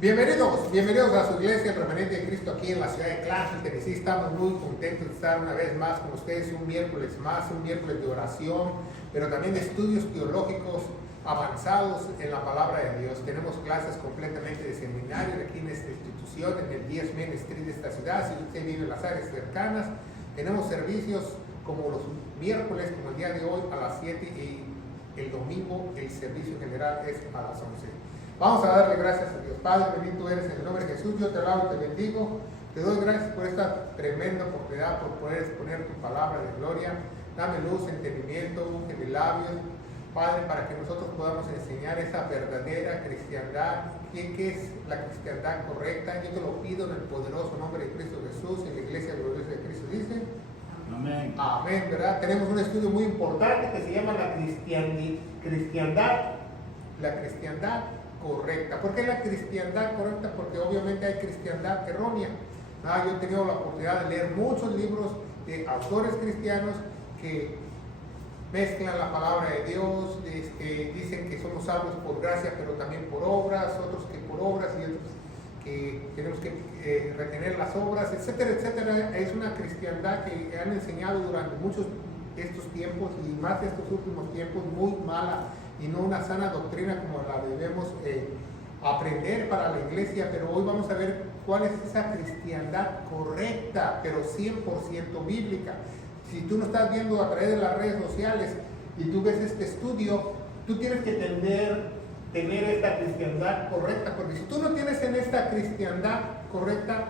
Bienvenidos a su iglesia, el Remanente de Cristo, aquí en la ciudad de Clarksville, Tennessee. Estamos muy contentos de estar una vez más con ustedes, un miércoles más, un miércoles de oración, pero también de estudios teológicos avanzados en la palabra de Dios. Tenemos clases completamente de seminario aquí en esta institución, en el 10 Main Street de esta ciudad. Si usted vive en las áreas cercanas, tenemos servicios como los miércoles, como el día de hoy, a las 7 y el domingo el servicio general es a las 11. Vamos a darle gracias a Dios. Padre, bendito eres en el nombre de Jesús. Yo te alabo y te bendigo. Te doy gracias por esta tremenda oportunidad, por poder exponer tu palabra de gloria. Dame luz, entendimiento, unge mis labios, Padre, para que nosotros podamos enseñar esa verdadera cristiandad. ¿Qué es la cristiandad correcta? Yo te lo pido en el poderoso nombre de Cristo Jesús, en la iglesia gloriosa de Cristo. Dice Amén. Amén, ¿verdad? Tenemos un estudio muy importante que se llama la cristiandad. La cristiandad correcta. ¿Por qué la cristiandad correcta? Porque obviamente hay cristiandad errónea. Yo he tenido la oportunidad de leer muchos libros de autores cristianos que mezclan la palabra de Dios, dicen que somos salvos por gracia, pero también por obras, otros que por obras y otros que tenemos que retener las obras, etcétera, etcétera. Es una cristiandad que han enseñado durante muchos de estos tiempos y más de estos últimos tiempos, muy mala y no una sana doctrina como la debemos aprender para la iglesia. Pero hoy vamos a ver cuál es esa cristiandad correcta, pero 100% bíblica. Si tú no estás viendo a través de las redes sociales y tú ves este estudio, tú tienes que tener esta cristiandad correcta, porque si tú no tienes en esta cristiandad correcta,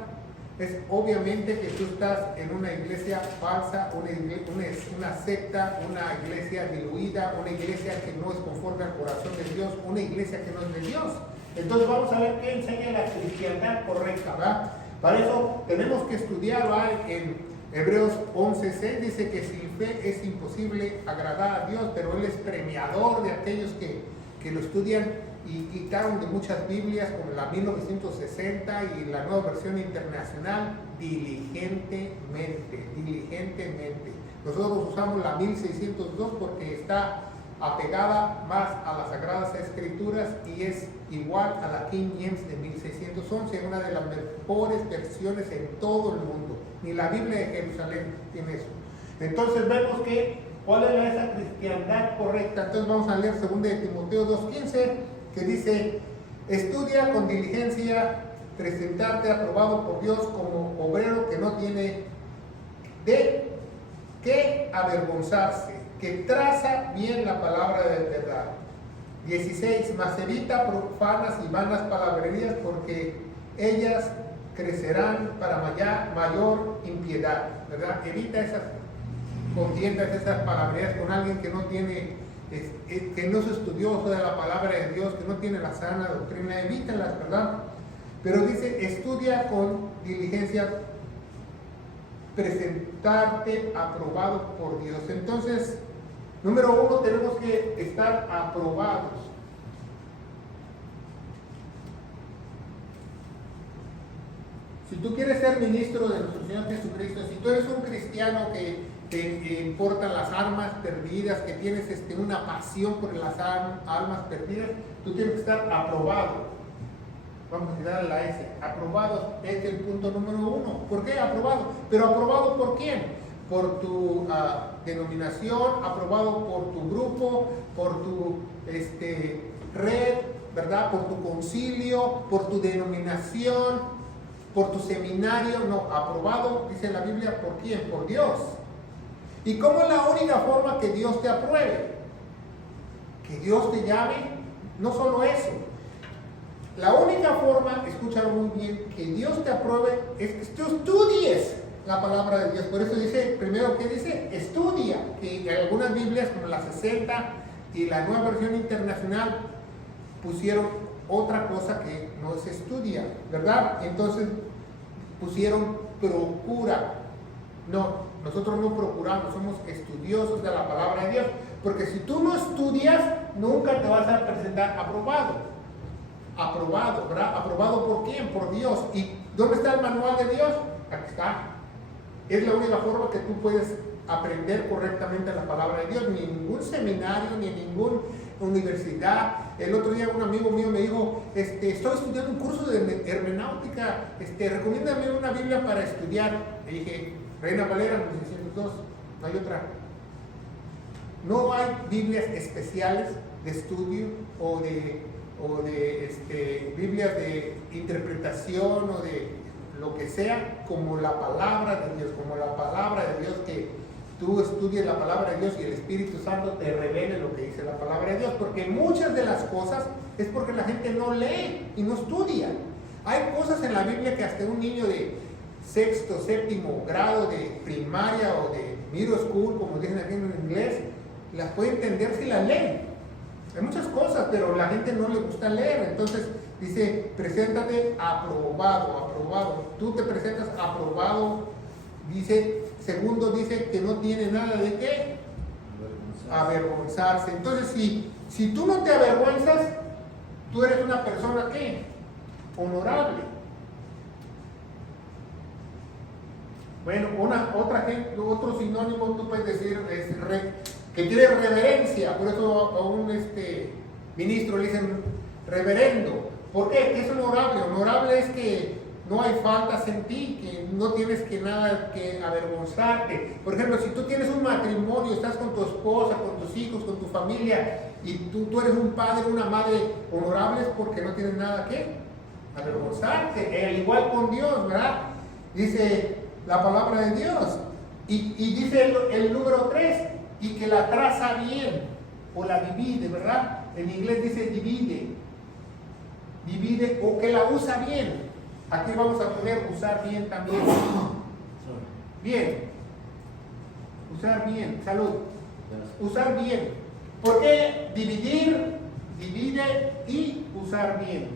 es obviamente que tú estás en una iglesia falsa, una secta, una iglesia diluida, una iglesia que no es conforme al corazón de Dios, una iglesia que no es de Dios. Entonces vamos a ver qué enseña la cristiandad correcta, ¿verdad? Para eso tenemos que estudiar, ¿verdad? En Hebreos 11:6 dice que sin fe es imposible agradar a Dios, pero Él es premiador de aquellos que lo estudian y quitaron de muchas Biblias, como la 1960 y la Nueva Versión Internacional, diligentemente. Nosotros usamos la 1602 porque está apegada más a las Sagradas Escrituras y es igual a la King James de 1611, una de las mejores versiones en todo el mundo. Ni la Biblia de Jerusalén tiene eso. Entonces vemos que ¿cuál es esa cristiandad correcta? Entonces vamos a leer 2 de Timoteo 2:15, que dice: estudia con diligencia, presentarte aprobado por Dios como obrero que no tiene de qué avergonzarse, que traza bien la palabra de verdad. 16, mas evita profanas y vanas palabrerías, porque ellas crecerán para mayor impiedad, ¿verdad? Evita esas contiendas, esas palabrerías con alguien que no tiene, que no es estudioso de la palabra de Dios, que no tiene la sana doctrina. Evítalas, ¿verdad? Pero dice, estudia con diligencia, presentarte aprobado por Dios. Entonces, número 1, tenemos que estar aprobados. Si tú quieres ser ministro de nuestro Señor Jesucristo, si tú eres un cristiano que te importan las almas perdidas, que tienes una pasión por las almas perdidas, tú tienes que estar aprobado. Vamos a darle la S. Aprobado es el punto número 1. ¿Por qué aprobado? Pero aprobado ¿por quién? Por tu denominación, aprobado por tu grupo, por tu red, ¿verdad? Por tu concilio, por tu denominación, por tu seminario. No, aprobado, dice la Biblia, ¿por quién? Por Dios. ¿Y cómo es la única forma que Dios te apruebe? Que Dios te llame. No solo eso. La única forma, escúchalo muy bien, que Dios te apruebe es que tú estudies la palabra de Dios. Por eso dice, primero que dice, estudia. Que algunas Biblias, como la 60 y la Nueva Versión Internacional, pusieron otra cosa que no se estudia, ¿verdad? Entonces pusieron procura. No, nosotros no procuramos, somos estudiosos de la palabra de Dios. Porque si tú no estudias, nunca te vas a presentar aprobado. Aprobado, ¿verdad? ¿Aprobado por quién? Por Dios. ¿Y dónde está el manual de Dios? Aquí está. Es la única forma que tú puedes aprender correctamente la palabra de Dios. Ni en ningún seminario, ni en ninguna universidad, El otro día un amigo mío me dijo, estoy estudiando un curso de hermenéutica, recomiéndame una Biblia para estudiar. Le dije, Reina Valera 1602, no hay otra. No hay Biblias especiales de estudio o de Biblias de interpretación o de lo que sea, como la palabra de Dios, que tú estudies la palabra de Dios y el Espíritu Santo te revele lo que dice la palabra de Dios, porque muchas de las cosas es porque la gente no lee y no estudia. Hay cosas en la Biblia que hasta un niño de sexto, séptimo grado de primaria o de middle school, como dicen aquí en inglés, las puede entender si las lee. Hay muchas cosas, pero la gente no le gusta leer. Entonces dice, preséntate aprobado. Tú te presentas aprobado. Dice, segundo, dice que no tiene nada de qué avergonzarse. Entonces, si tú no te avergüenzas, tú eres una persona ¿qué? Honorable. Bueno, otro sinónimo tú puedes decir es que tiene reverencia. Por eso a un ministro le dicen reverendo. ¿Por qué? Que es honorable. Honorable es que no hay faltas en ti, que no tienes que nada que avergonzarte. Por ejemplo, si tú tienes un matrimonio, estás con tu esposa, con tus hijos, con tu familia, y tú eres un padre, una madre honorables porque no tienes nada que avergonzarte. Al igual con Dios, ¿verdad? Dice la palabra de Dios. Y dice el número 3, y que la traza bien, o la divide, ¿verdad? En inglés dice divide, o que la usa bien. Aquí vamos a poner usar bien también. Bien. Usar bien. Salud. Usar bien. ¿Por qué dividir, divide y usar bien?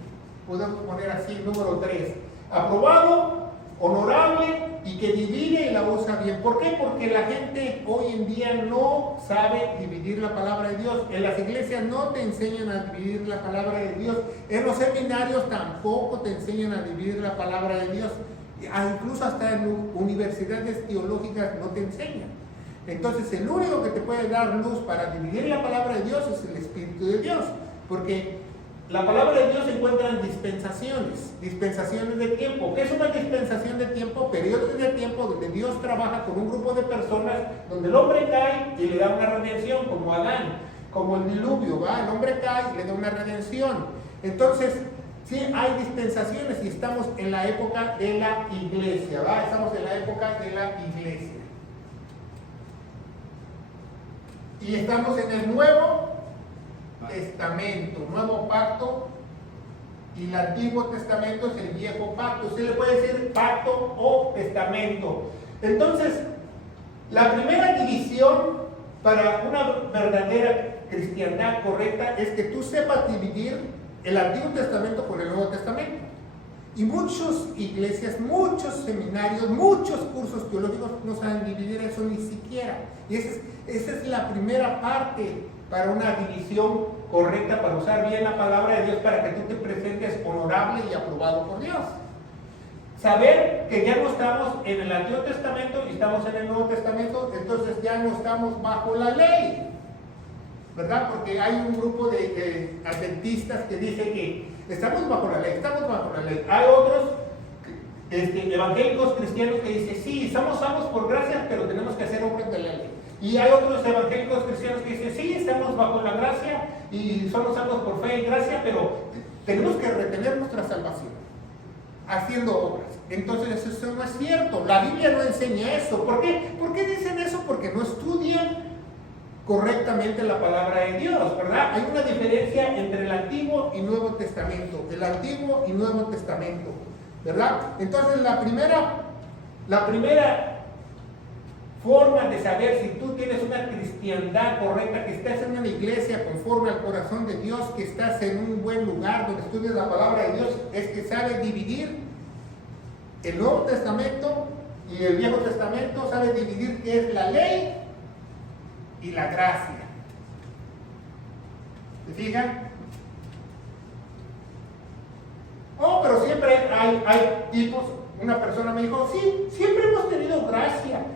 Podemos poner así el número 3. Aprobado, honorable y que divide y la usa bien. ¿Por qué? Porque la gente hoy en día no sabe dividir la palabra de Dios. En las iglesias no te enseñan a dividir la palabra de Dios. En los seminarios tampoco te enseñan a dividir la palabra de Dios. Incluso hasta en universidades teológicas no te enseñan. Entonces el único que te puede dar luz para dividir la palabra de Dios es el Espíritu de Dios. Porque la palabra de Dios se encuentra en dispensaciones de tiempo. ¿Qué es una dispensación de tiempo? Periodos de tiempo donde Dios trabaja con un grupo de personas, donde el hombre cae y le da una redención, como Adán, como el diluvio, ¿va? El hombre cae y le da una redención. Entonces, sí hay dispensaciones y estamos en la época de la iglesia, ¿va? Estamos en la época de la iglesia. Y estamos en el Nuevo Testamento, Nuevo Pacto, y el Antiguo Testamento es el Viejo Pacto. Usted le puede decir pacto o testamento. Entonces, la primera división para una verdadera cristiandad correcta es que tú sepas dividir el Antiguo Testamento con el Nuevo Testamento. Y muchas iglesias, muchos seminarios, muchos cursos teológicos no saben dividir eso ni siquiera. Y esa es la primera parte para una división correcta, para usar bien la palabra de Dios, para que tú te presentes honorable y aprobado por Dios. Saber que ya no estamos en el Antiguo Testamento y estamos en el Nuevo Testamento, entonces ya no estamos bajo la ley, ¿verdad? Porque hay un grupo de adventistas que dice que estamos bajo la ley, Hay otros evangélicos cristianos que dicen, sí, estamos salvos por gracia, pero tenemos que hacer obras de la ley. Y hay otros evangélicos cristianos que dicen, sí, estamos bajo la gracia y somos salvos por fe y gracia, pero tenemos que retener nuestra salvación haciendo obras. Entonces eso no es cierto. La Biblia no enseña eso. ¿Por qué? ¿Por qué dicen eso? Porque no estudian correctamente la palabra de Dios, ¿verdad? Hay una diferencia entre el Antiguo y Nuevo Testamento. El Antiguo y Nuevo Testamento, ¿verdad? Entonces la primera forma de saber si tú tienes una cristiandad correcta, que estás en una iglesia conforme al corazón de Dios, que estás en un buen lugar donde estudias la palabra de Dios, es que sabes dividir el Nuevo Testamento y el Viejo Testamento, sabes dividir qué es la ley y la gracia. ¿Se fijan? Oh, pero siempre hay tipos. Una persona me dijo, sí, siempre hemos tenido gracia.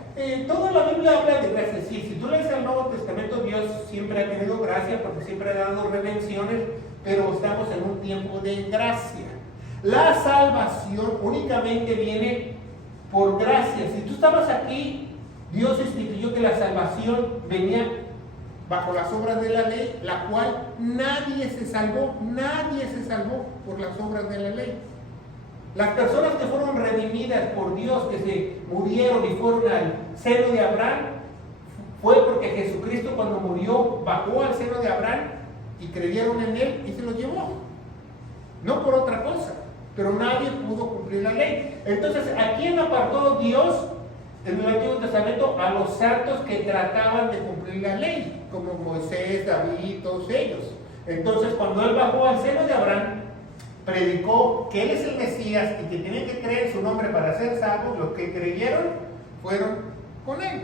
Toda la Biblia habla de gracia. Sí, si tú lees el Nuevo Testamento, Dios siempre ha tenido gracia porque siempre ha dado redenciones, pero estamos en un tiempo de gracia. La salvación únicamente viene por gracia. Si tú estabas aquí, Dios instituyó que la salvación venía bajo las obras de la ley, la cual nadie se salvó por las obras de la ley. Las personas que fueron redimidas por Dios, que se murieron y fueron al seno de Abraham, fue porque Jesucristo cuando murió bajó al seno de Abraham y creyeron en él y se lo llevó. No por otra cosa, pero nadie pudo cumplir la ley. Entonces, ¿a quién apartó Dios en el Antiguo Testamento? A los santos que trataban de cumplir la ley, como Moisés, David, todos ellos. Entonces, cuando él bajó al seno de Abraham, predicó que él es el Mesías y que tienen que creer en su nombre para ser salvos. Los que creyeron fueron con él,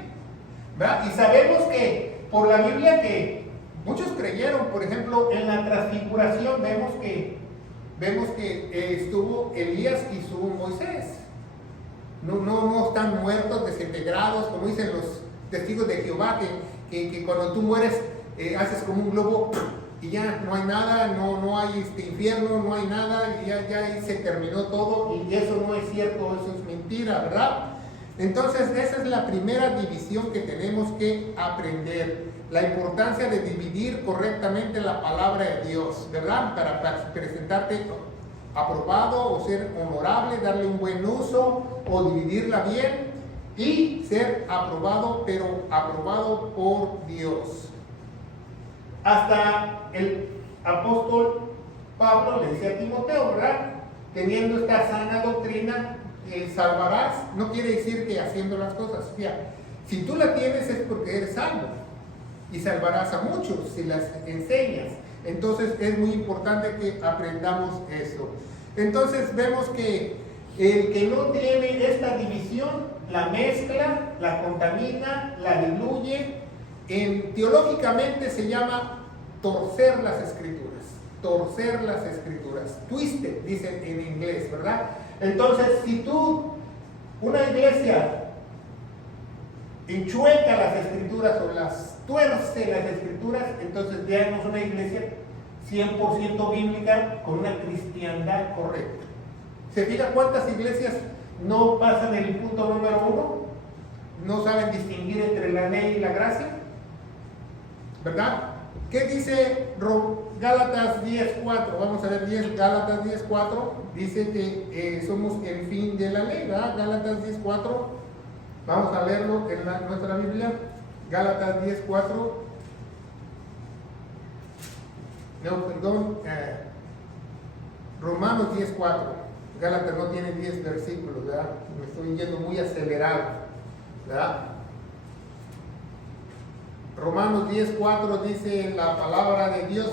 ¿verdad? Y sabemos que por la Biblia que muchos creyeron. Por ejemplo, en la transfiguración vemos que estuvo Elías y su Moisés. No están muertos, desintegrados, como dicen los testigos de Jehová, que cuando tú mueres haces como un globo y ya no hay nada, no hay infierno, no hay nada, y ya ahí se terminó todo, y eso no es cierto, eso es mentira, ¿verdad? Entonces, esa es la primera división que tenemos que aprender, la importancia de dividir correctamente la palabra de Dios, ¿verdad? Para presentarte aprobado o ser honorable, darle un buen uso o dividirla bien y ser aprobado, pero aprobado por Dios. Hasta el apóstol Pablo le decía a Timoteo, ¿verdad? Teniendo esta sana doctrina, salvarás. No quiere decir que haciendo las cosas. Fíjate, si tú la tienes es porque eres salvo y salvarás a muchos si las enseñas. Entonces es muy importante que aprendamos eso. Entonces vemos que el que no tiene esta división la mezcla, la contamina, la diluye. Teológicamente se llama torcer las escrituras. Torcer las escrituras. Twisted, dicen en inglés, ¿verdad? Entonces, si tú, una iglesia, enchueca las escrituras o las tuerce las escrituras, entonces veamos una iglesia 100% bíblica con una cristiandad correcta. ¿Se fija cuántas iglesias no pasan el punto número 1? No saben distinguir entre la ley y la gracia, ¿verdad? ¿Qué dice Gálatas 10:4? Vamos a ver Gálatas 10:4. Dice que somos el fin de la ley, ¿verdad? Gálatas 10:4. Vamos a leerlo en nuestra Biblia. Gálatas 10:4. No, perdón. Romanos 10:4. Gálatas no tiene 10 versículos, ¿verdad? Me estoy yendo muy acelerado, ¿verdad? Romanos 10:4 dice la palabra de Dios.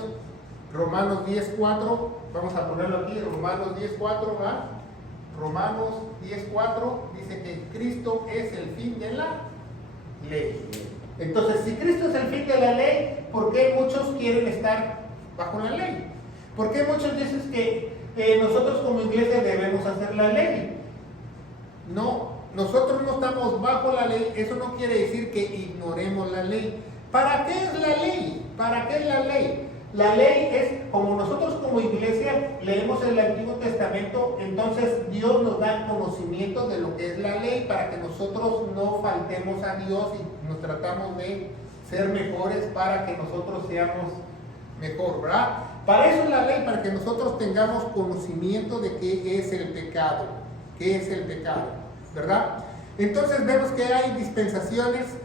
Romanos 10:4, vamos a ponerlo aquí, Romanos 10:4, ¿verdad? Romanos 10:4 dice que Cristo es el fin de la ley. Entonces, si Cristo es el fin de la ley, ¿por qué muchos quieren estar bajo la ley? ¿Por qué muchos dicen que nosotros como iglesia debemos hacer la ley? No, nosotros no estamos bajo la ley. Eso no quiere decir que ignoremos la ley. ¿Para qué es la ley? ¿Para qué es la ley? La ley es, como nosotros como iglesia leemos el Antiguo Testamento, entonces Dios nos da conocimiento de lo que es la ley para que nosotros no faltemos a Dios y nos tratamos de ser mejores para que nosotros seamos mejor, ¿verdad? Para eso es la ley, para que nosotros tengamos conocimiento de qué es el pecado, ¿verdad? Entonces vemos que hay dispensaciones.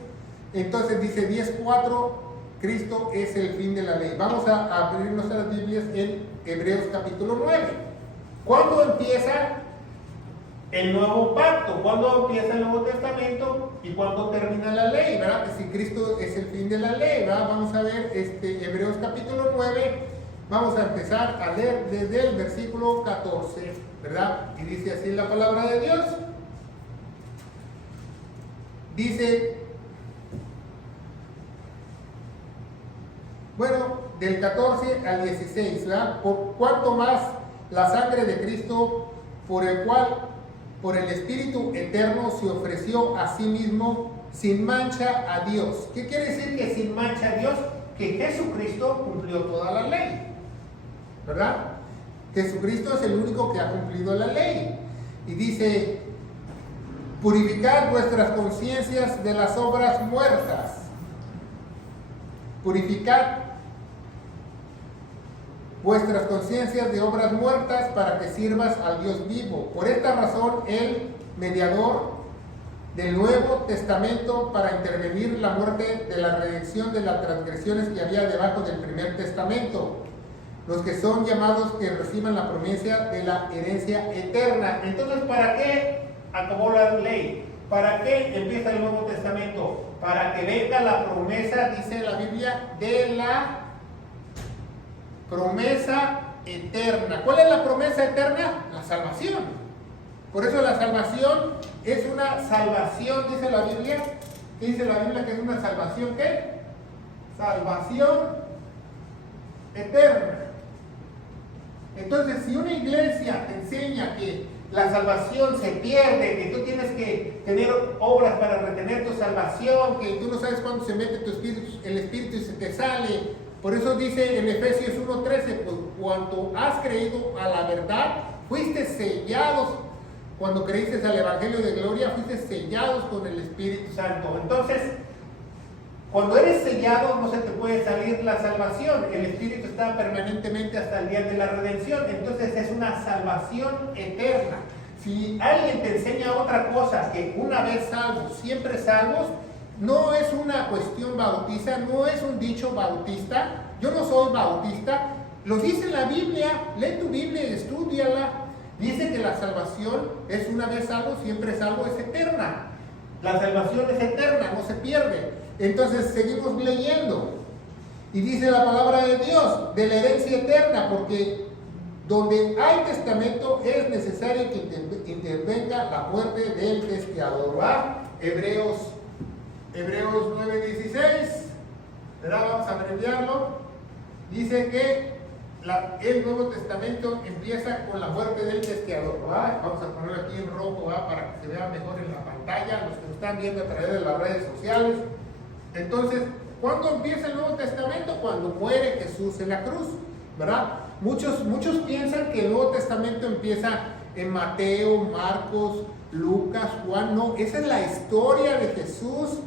Entonces dice 10:4, Cristo es el fin de la ley. Vamos a abrir nuestras Biblias en Hebreos capítulo 9. ¿Cuándo empieza el nuevo pacto? ¿Cuándo empieza el Nuevo Testamento? ¿Y cuándo termina la ley? ¿Verdad? Si Cristo es el fin de la ley, ¿verdad? Vamos a ver Hebreos capítulo 9. Vamos a empezar a leer desde el versículo 14, ¿verdad? Y dice así la palabra de Dios. Dice, bueno, del 14 al 16, ¿verdad? Por cuanto más la sangre de Cristo, por el cual, por el Espíritu eterno, se ofreció a sí mismo sin mancha a Dios. ¿Qué quiere decir que sin mancha a Dios? Que Jesucristo cumplió toda la ley. ¿verdad? Jesucristo es el único que ha cumplido la ley. Y dice, purificad vuestras conciencias de las obras muertas. Purificad vuestras conciencias de obras muertas para que sirvas al Dios vivo. Por esta razón, el mediador del Nuevo Testamento para intervenir la muerte de la redención de las transgresiones que había debajo del primer testamento. Los que son llamados que reciban la promesa de la herencia eterna. Entonces, ¿para qué acabó la ley? ¿Para qué empieza el Nuevo Testamento? Para que venga la promesa, dice la Biblia, de la promesa eterna. ¿Cuál es la promesa eterna? La salvación. Por eso la salvación es una salvación, dice la Biblia. ¿Qué dice la Biblia que es una salvación? ¿Qué? Salvación eterna. Entonces, si una iglesia te enseña que la salvación se pierde, que tú tienes que tener obras para retener tu salvación, que tú no sabes cuándo se mete tu espíritu, el espíritu y se te sale. Por eso dice en Efesios 1:13, pues, cuando has creído a la verdad, fuiste sellados. Cuando creíste al Evangelio de Gloria, fuiste sellados con el Espíritu Santo. Entonces, cuando eres sellado, no se te puede salir la salvación. El Espíritu está permanentemente hasta el día de la redención. Entonces, es una salvación eterna. Si alguien te enseña otra cosa, que una vez salvos, siempre salvos, no es una cuestión bautista, no es un dicho bautista. Yo no soy bautista. Lo dice la Biblia. Lee tu Biblia y estúdiala. Dice que la salvación es una vez salvo, siempre salvo, es eterna. La salvación es eterna, no se pierde. Entonces seguimos leyendo. Y dice la palabra de Dios, de la herencia eterna, porque donde hay testamento es necesario que intervenga la muerte del testator. ¿Va? Hebreos 9:16, ¿verdad? Vamos a abreviarlo. Dice que el Nuevo Testamento empieza con la muerte del testator. Vamos a ponerlo aquí en rojo, ¿va? Para que se vea mejor en la pantalla, los que nos están viendo a través de las redes sociales. Entonces, ¿cuándo empieza el Nuevo Testamento? Cuando muere Jesús en la cruz, ¿verdad? Muchos piensan que el Nuevo Testamento empieza en Mateo, Marcos, Lucas, Juan. No, esa es la historia de Jesús,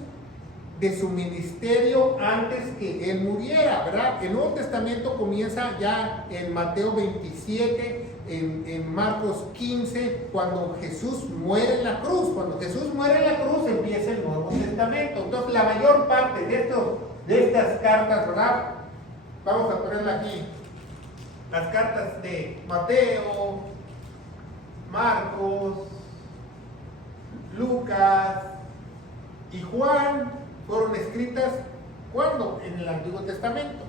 de su ministerio antes que él muriera, ¿verdad? El Nuevo Testamento comienza ya en Mateo 27, en Marcos 15, cuando Jesús muere en la cruz. Cuando Jesús muere en la cruz empieza el Nuevo Testamento. Entonces, la mayor parte de estas cartas, ¿verdad? Vamos a ponerla aquí. Las cartas de Mateo, Marcos, Lucas y Juan fueron escritas, ¿cuándo? En el Antiguo Testamento.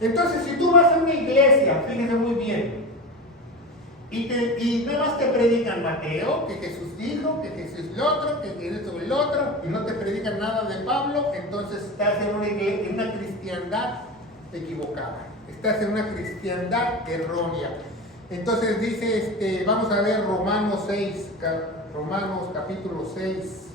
Entonces, si tú vas a una iglesia, fíjense muy bien, y nada más te predican Mateo, que Jesús dijo, que Jesús el otro, que esto el otro, y no te predican nada de Pablo, entonces estás en una cristiandad equivocada, estás en una cristiandad errónea. Entonces dice, vamos a ver Romanos capítulo 6.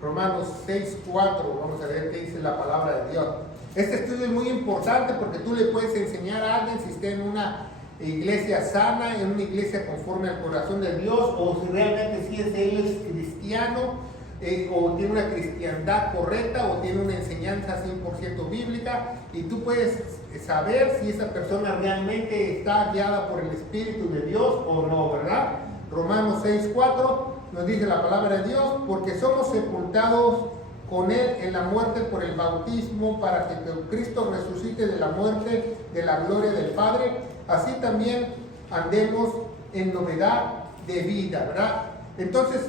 Romanos 6:4, vamos a ver qué dice la palabra de Dios. Este estudio es muy importante porque tú le puedes enseñar a alguien si está en una iglesia sana, en una iglesia conforme al corazón de Dios, o si realmente sí él es cristiano, o tiene una cristiandad correcta, o tiene una enseñanza 100% bíblica, y tú puedes saber si esa persona realmente está guiada por el Espíritu de Dios o no, ¿verdad? Romanos 6:4 nos dice la palabra de Dios, porque somos sepultados con Él en la muerte por el bautismo, para que Cristo resucite de la muerte, de la gloria del Padre, así también andemos en novedad de vida, ¿verdad? Entonces,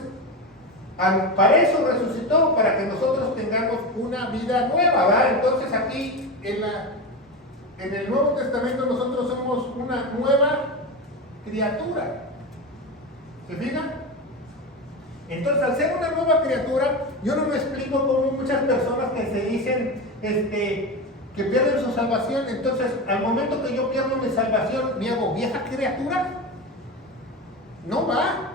para eso resucitó, para que nosotros tengamos una vida nueva, ¿verdad? Entonces aquí en el Nuevo Testamento nosotros somos una nueva criatura. ¿Se fijan? Entonces, al ser una nueva criatura, yo no me explico cómo muchas personas que se dicen que pierden su salvación. Entonces, al momento que yo pierdo mi salvación, ¿me hago vieja criatura? No va.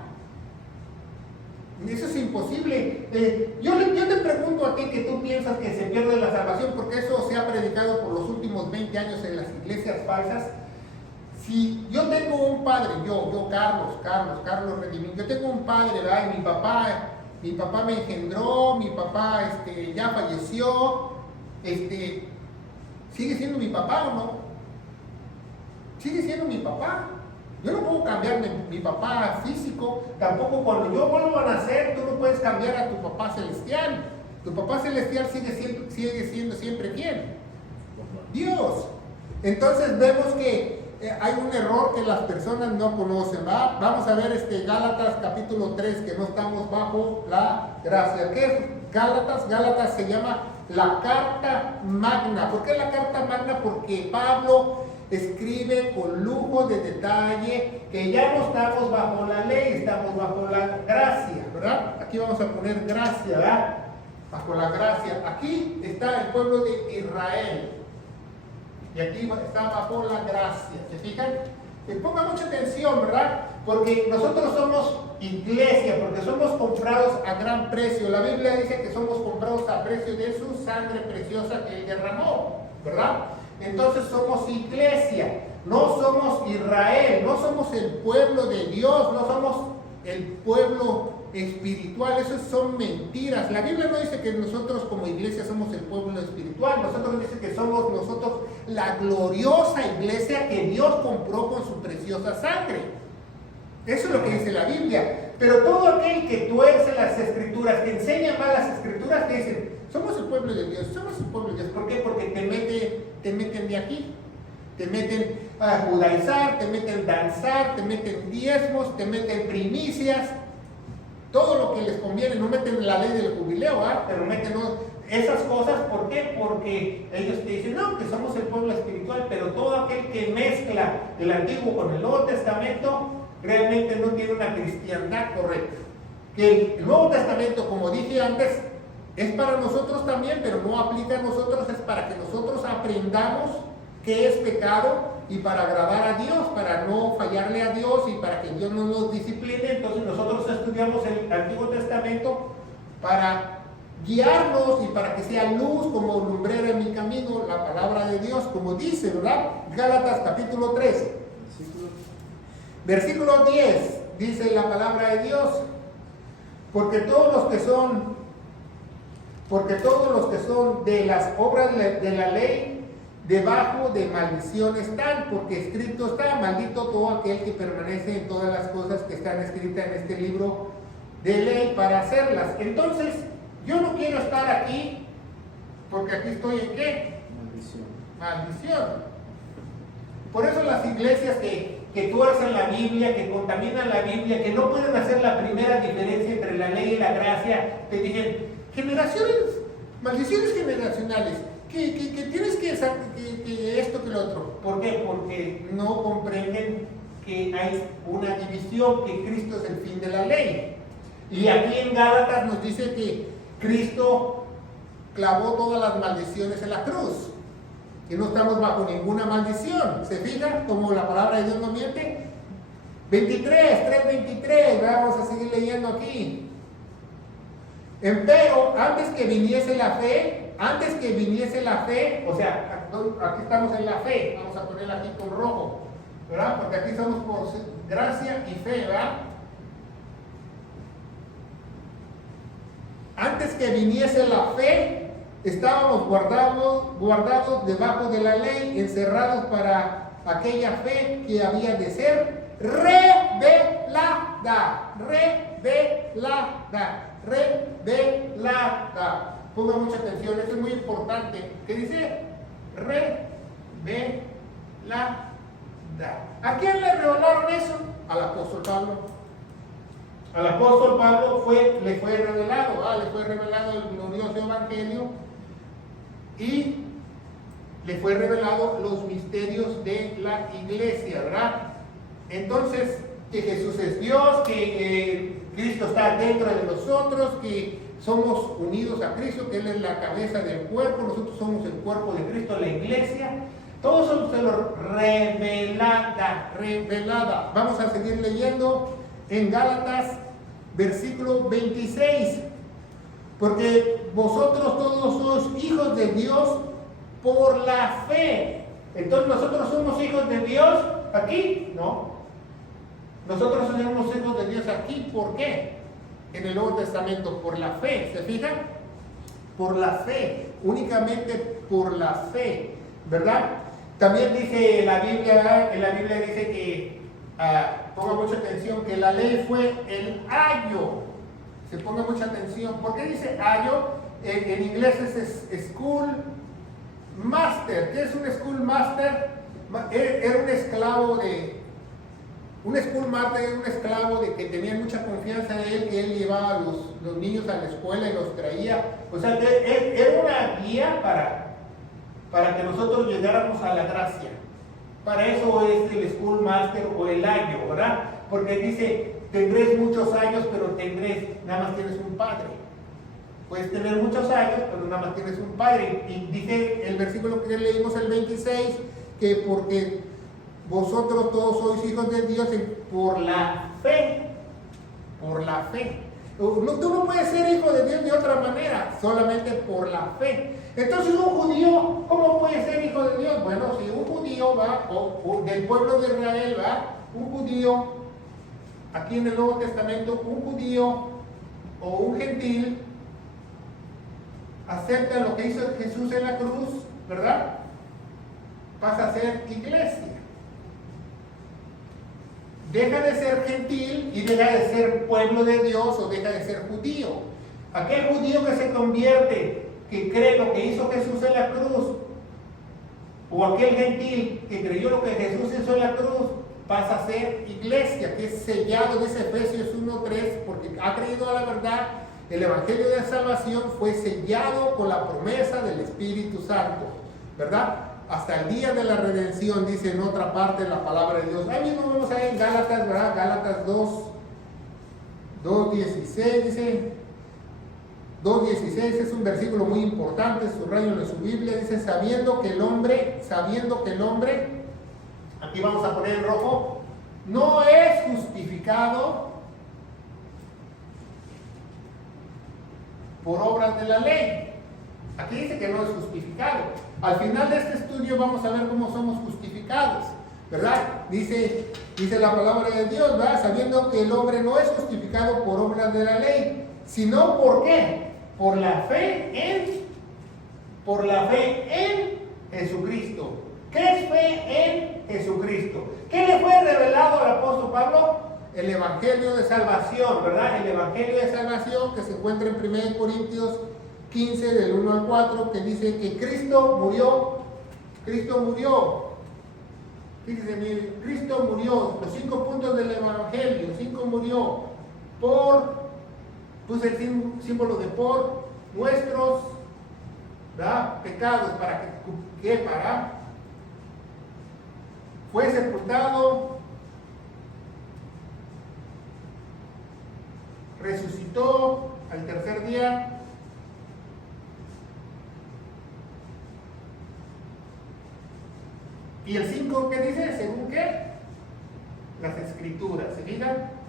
Eso es imposible. Yo te pregunto a ti que tú piensas que se pierde la salvación, porque eso se ha predicado por los últimos 20 años en las iglesias falsas. Si yo tengo un padre, yo Carlos Redimín, yo tengo un padre, ¿verdad? Y mi papá me engendró, mi papá ya falleció, ¿sigue siendo mi papá o no? Sigue siendo mi papá. Yo no puedo cambiar mi papá físico, tampoco cuando yo vuelvo a nacer, tú no puedes cambiar a tu papá celestial. Tu papá celestial sigue siendo siempre ¿quién? Dios. Entonces vemos que hay un error que las personas no conocen, ¿va? Vamos a ver Gálatas capítulo 3, que no estamos bajo la gracia. ¿Qué es Gálatas? Gálatas se llama la carta magna. ¿Por qué la carta magna? Porque Pablo escribe con lujo de detalle que ya no estamos bajo la ley, estamos bajo la gracia, ¿verdad? Aquí vamos a poner gracia, ¿verdad? Bajo la gracia. Aquí está el pueblo de Israel. Y aquí está bajo la gracia. ¿Se fijan? Ponga mucha atención, ¿verdad? Porque nosotros somos iglesia, porque somos comprados a gran precio. La Biblia dice que somos comprados a precio de su sangre preciosa que Él derramó, ¿verdad? Entonces somos iglesia, no somos Israel, no somos el pueblo de Dios, no somos el pueblo espiritual. Esas son mentiras. La Biblia no dice que nosotros como iglesia somos el pueblo espiritual. Nosotros dice que somos nosotros la gloriosa iglesia que Dios compró con su preciosa sangre. Eso es lo que dice la Biblia. Pero todo aquel que tuerce las escrituras, que enseña mal las escrituras, te dicen, somos el pueblo de Dios, somos el pueblo de Dios. ¿Por qué? Porque te meten de aquí. Te meten a judaizar, te meten danzar, te meten diezmos, te meten primicias. Todo lo que les conviene, no meten la ley del jubileo, pero meten esas cosas. ¿Por qué? Porque ellos te dicen, no, que somos el pueblo espiritual, pero todo aquel que mezcla el Antiguo con el Nuevo Testamento realmente no tiene una cristiandad correcta. Que el Nuevo Testamento, como dije antes, es para nosotros también, pero no aplica a nosotros, es para que nosotros aprendamos qué es pecado y para agradar a Dios, para no fallarle a Dios y para que Dios no nos discipline. Entonces nosotros estudiamos el Antiguo Testamento para guiarnos y para que sea luz como lumbrera en mi camino, la palabra de Dios, como dice, ¿verdad? Gálatas capítulo 3, versículo 10, dice la palabra de Dios, porque todos los que son de las obras de la ley, debajo de maldición están, porque escrito está, maldito todo aquel que permanece en todas las cosas que están escritas en este libro de ley para hacerlas. Entonces, yo no quiero estar aquí, porque aquí estoy en ¿qué? Maldición. Por eso las iglesias que tuercen la Biblia, que contaminan la Biblia, que no pueden hacer la primera diferencia entre la ley y la gracia, te dicen, maldiciones generacionales, que tienes que esto que lo otro. ¿Por qué? Porque no comprenden que hay una división, que Cristo es el fin de la ley. Y aquí en Gálatas nos dice que Cristo clavó todas las maldiciones en la cruz, que no estamos bajo ninguna maldición. ¿Se fijan cómo la palabra de Dios no miente? 3:23, vamos a seguir leyendo aquí. Empero, antes que viniese la fe, o sea, aquí estamos en la fe, vamos a ponerla aquí con rojo, ¿verdad? Porque aquí somos por gracia y fe, ¿verdad? Antes que viniese la fe, estábamos guardados debajo de la ley, encerrados para aquella fe que había de ser revelada. Ponga mucha atención, esto es muy importante. ¿Qué dice? Revelada. ¿A quién le revelaron eso? Al apóstol Pablo. Al apóstol Pablo le fue revelado el glorioso evangelio y le fue revelado los misterios de la iglesia, ¿verdad? Entonces, que Jesús es Dios, que Cristo está dentro de nosotros, que somos unidos a Cristo, que Él es la cabeza del cuerpo, nosotros somos el cuerpo de Cristo, la iglesia. Todo eso se lo revelada. Vamos a seguir leyendo en Gálatas versículo 26. Porque vosotros todos sois hijos de Dios por la fe. Entonces, ¿nosotros somos hijos de Dios aquí? No. Nosotros somos hijos de Dios aquí. ¿Por qué? En el Nuevo Testamento, por la fe. ¿Se fijan? Por la fe. Únicamente por la fe. ¿Verdad? También dice la Biblia, en la Biblia dice que, ponga mucha atención, que la ley fue el ayo. Se ponga mucha atención. ¿Por qué dice ayo? En inglés es school master. ¿Qué es un school master? Era un esclavo de... Un school master era un esclavo de que tenía mucha confianza en él, que él llevaba a los niños a la escuela y los traía. O sea, que era una guía para que nosotros llegáramos a la gracia. Para eso es el school master o el ayo, ¿verdad? Porque dice, tendréis muchos años, pero nada más tienes un padre. Puedes tener muchos años, pero nada más tienes un padre. Y dice el versículo que leímos, el 26, que porque vosotros todos sois hijos de Dios por la fe. Por la fe. Tú no puedes ser hijo de Dios de otra manera, solamente por la fe. Entonces, un judío, ¿cómo puede ser hijo de Dios? Bueno, si un judío va, o del pueblo de Israel va, un judío, aquí en el Nuevo Testamento, un judío o un gentil acepta lo que hizo Jesús en la cruz, ¿verdad? Pasa a ser iglesia. Deja de ser gentil y deja de ser pueblo de Dios o deja de ser judío. Aquel judío que se convierte, que cree lo que hizo Jesús en la cruz, o aquel gentil que creyó lo que Jesús hizo en la cruz, pasa a ser iglesia, que es sellado, dice Efesios 1:3, porque ha creído a la verdad. El Evangelio de salvación fue sellado con la promesa del Espíritu Santo, ¿verdad? Hasta el día de la redención, dice en otra parte la palabra de Dios. Ahí mismo vamos a ver en Gálatas, ¿verdad? Gálatas 2:16 dice. 2:16 es un versículo muy importante, subrayo en su Biblia, dice, sabiendo que el hombre, aquí vamos a poner en rojo, no es justificado por obras de la ley. Aquí dice que no es justificado. Al final de este estudio vamos a ver cómo somos justificados, ¿verdad? Dice la palabra de Dios, ¿verdad? Sabiendo que el hombre no es justificado por obras de la ley, sino ¿por qué? Por la fe en Jesucristo. ¿Qué es fe en Jesucristo? ¿Qué le fue revelado al apóstol Pablo? El Evangelio de salvación, ¿verdad? El Evangelio de salvación que se encuentra en 1 Corintios 15, del 1 al 4, que dice que Cristo murió. Fíjense, Cristo murió. Los 5 puntos del Evangelio. 5 murió por... Puse el símbolo de por nuestros, ¿verdad?, pecados, para que fue sepultado, resucitó al tercer día, y el 5, ¿qué dice? ¿Según qué? Las Escrituras, ¿se fijan?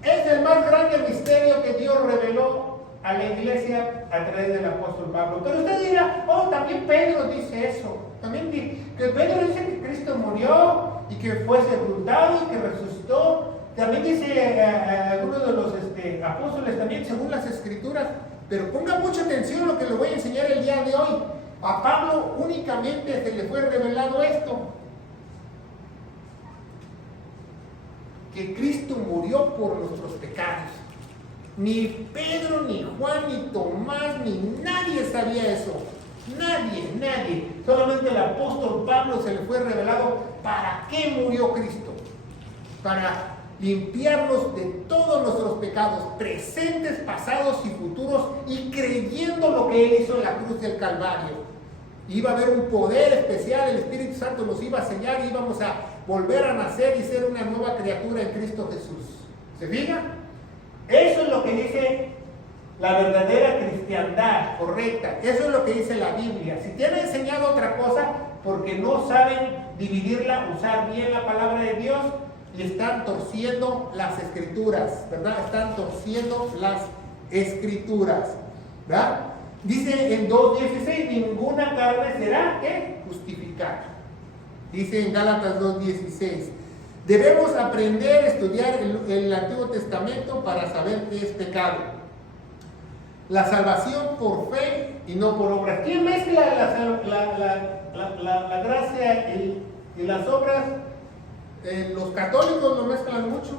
Es el más grande misterio que Dios reveló a la iglesia a través del apóstol Pablo. Pero usted dirá, también Pedro dice eso. También que Pedro dice que Cristo murió y que fue sepultado y que resucitó. También dice algunos de los apóstoles también, según las Escrituras. Pero ponga mucha atención a lo que le voy a enseñar el día de hoy. A Pablo únicamente se le fue revelado esto. Que Cristo murió por nuestros pecados. Ni Pedro, ni Juan, ni Tomás, ni nadie sabía eso. Nadie. Solamente el apóstol Pablo se le fue revelado para qué murió Cristo. Para limpiarnos de todos nuestros pecados, presentes, pasados y futuros, y creyendo lo que Él hizo en la cruz del Calvario. Iba a haber un poder especial, el Espíritu Santo nos iba a sellar y íbamos a volver a nacer y ser una nueva criatura en Cristo Jesús. ¿Se fijan? Eso es lo que dice la verdadera cristiandad correcta. Eso es lo que dice la Biblia. Si te han enseñado otra cosa, porque no saben dividirla, usar bien la palabra de Dios, y están torciendo las escrituras, ¿verdad? Están torciendo las escrituras, ¿verdad? Dice en 2:16, ninguna carne será, ¿qué? Justificada. Dice en Gálatas 2:16. Debemos aprender a estudiar el Antiguo Testamento para saber qué es pecado. La salvación por fe y no por obras. ¿Quién mezcla la gracia y las obras? Los católicos lo mezclan mucho.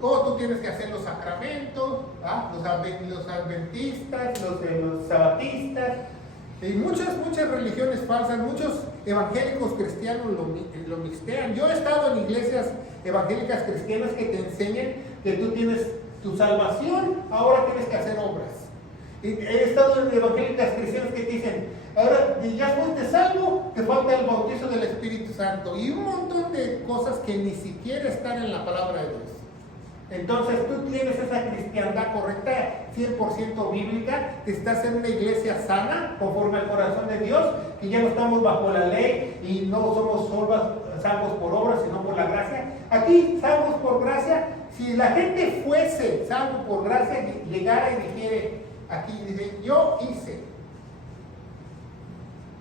Tú tienes que hacer los sacramentos, los adventistas, los sabatistas, y muchas religiones falsas, muchos evangélicos cristianos lo mixtean. Yo he estado en iglesias evangélicas cristianas que te enseñan que tú tienes tu salvación, ahora tienes que hacer obras. Y he estado en evangélicas cristianas que te dicen, ahora ya fuiste salvo, te falta el bautizo del Espíritu Santo, y un montón de cosas que ni siquiera están en la palabra de Dios. Entonces tú tienes esa cristiandad correcta, 100% bíblica, que estás en una iglesia sana, conforme al corazón de Dios, que ya no estamos bajo la ley y no somos salvos por obras, sino por la gracia. Aquí, salvos por gracia, si la gente fuese salvo por gracia, llegara y dijera, aquí dice, yo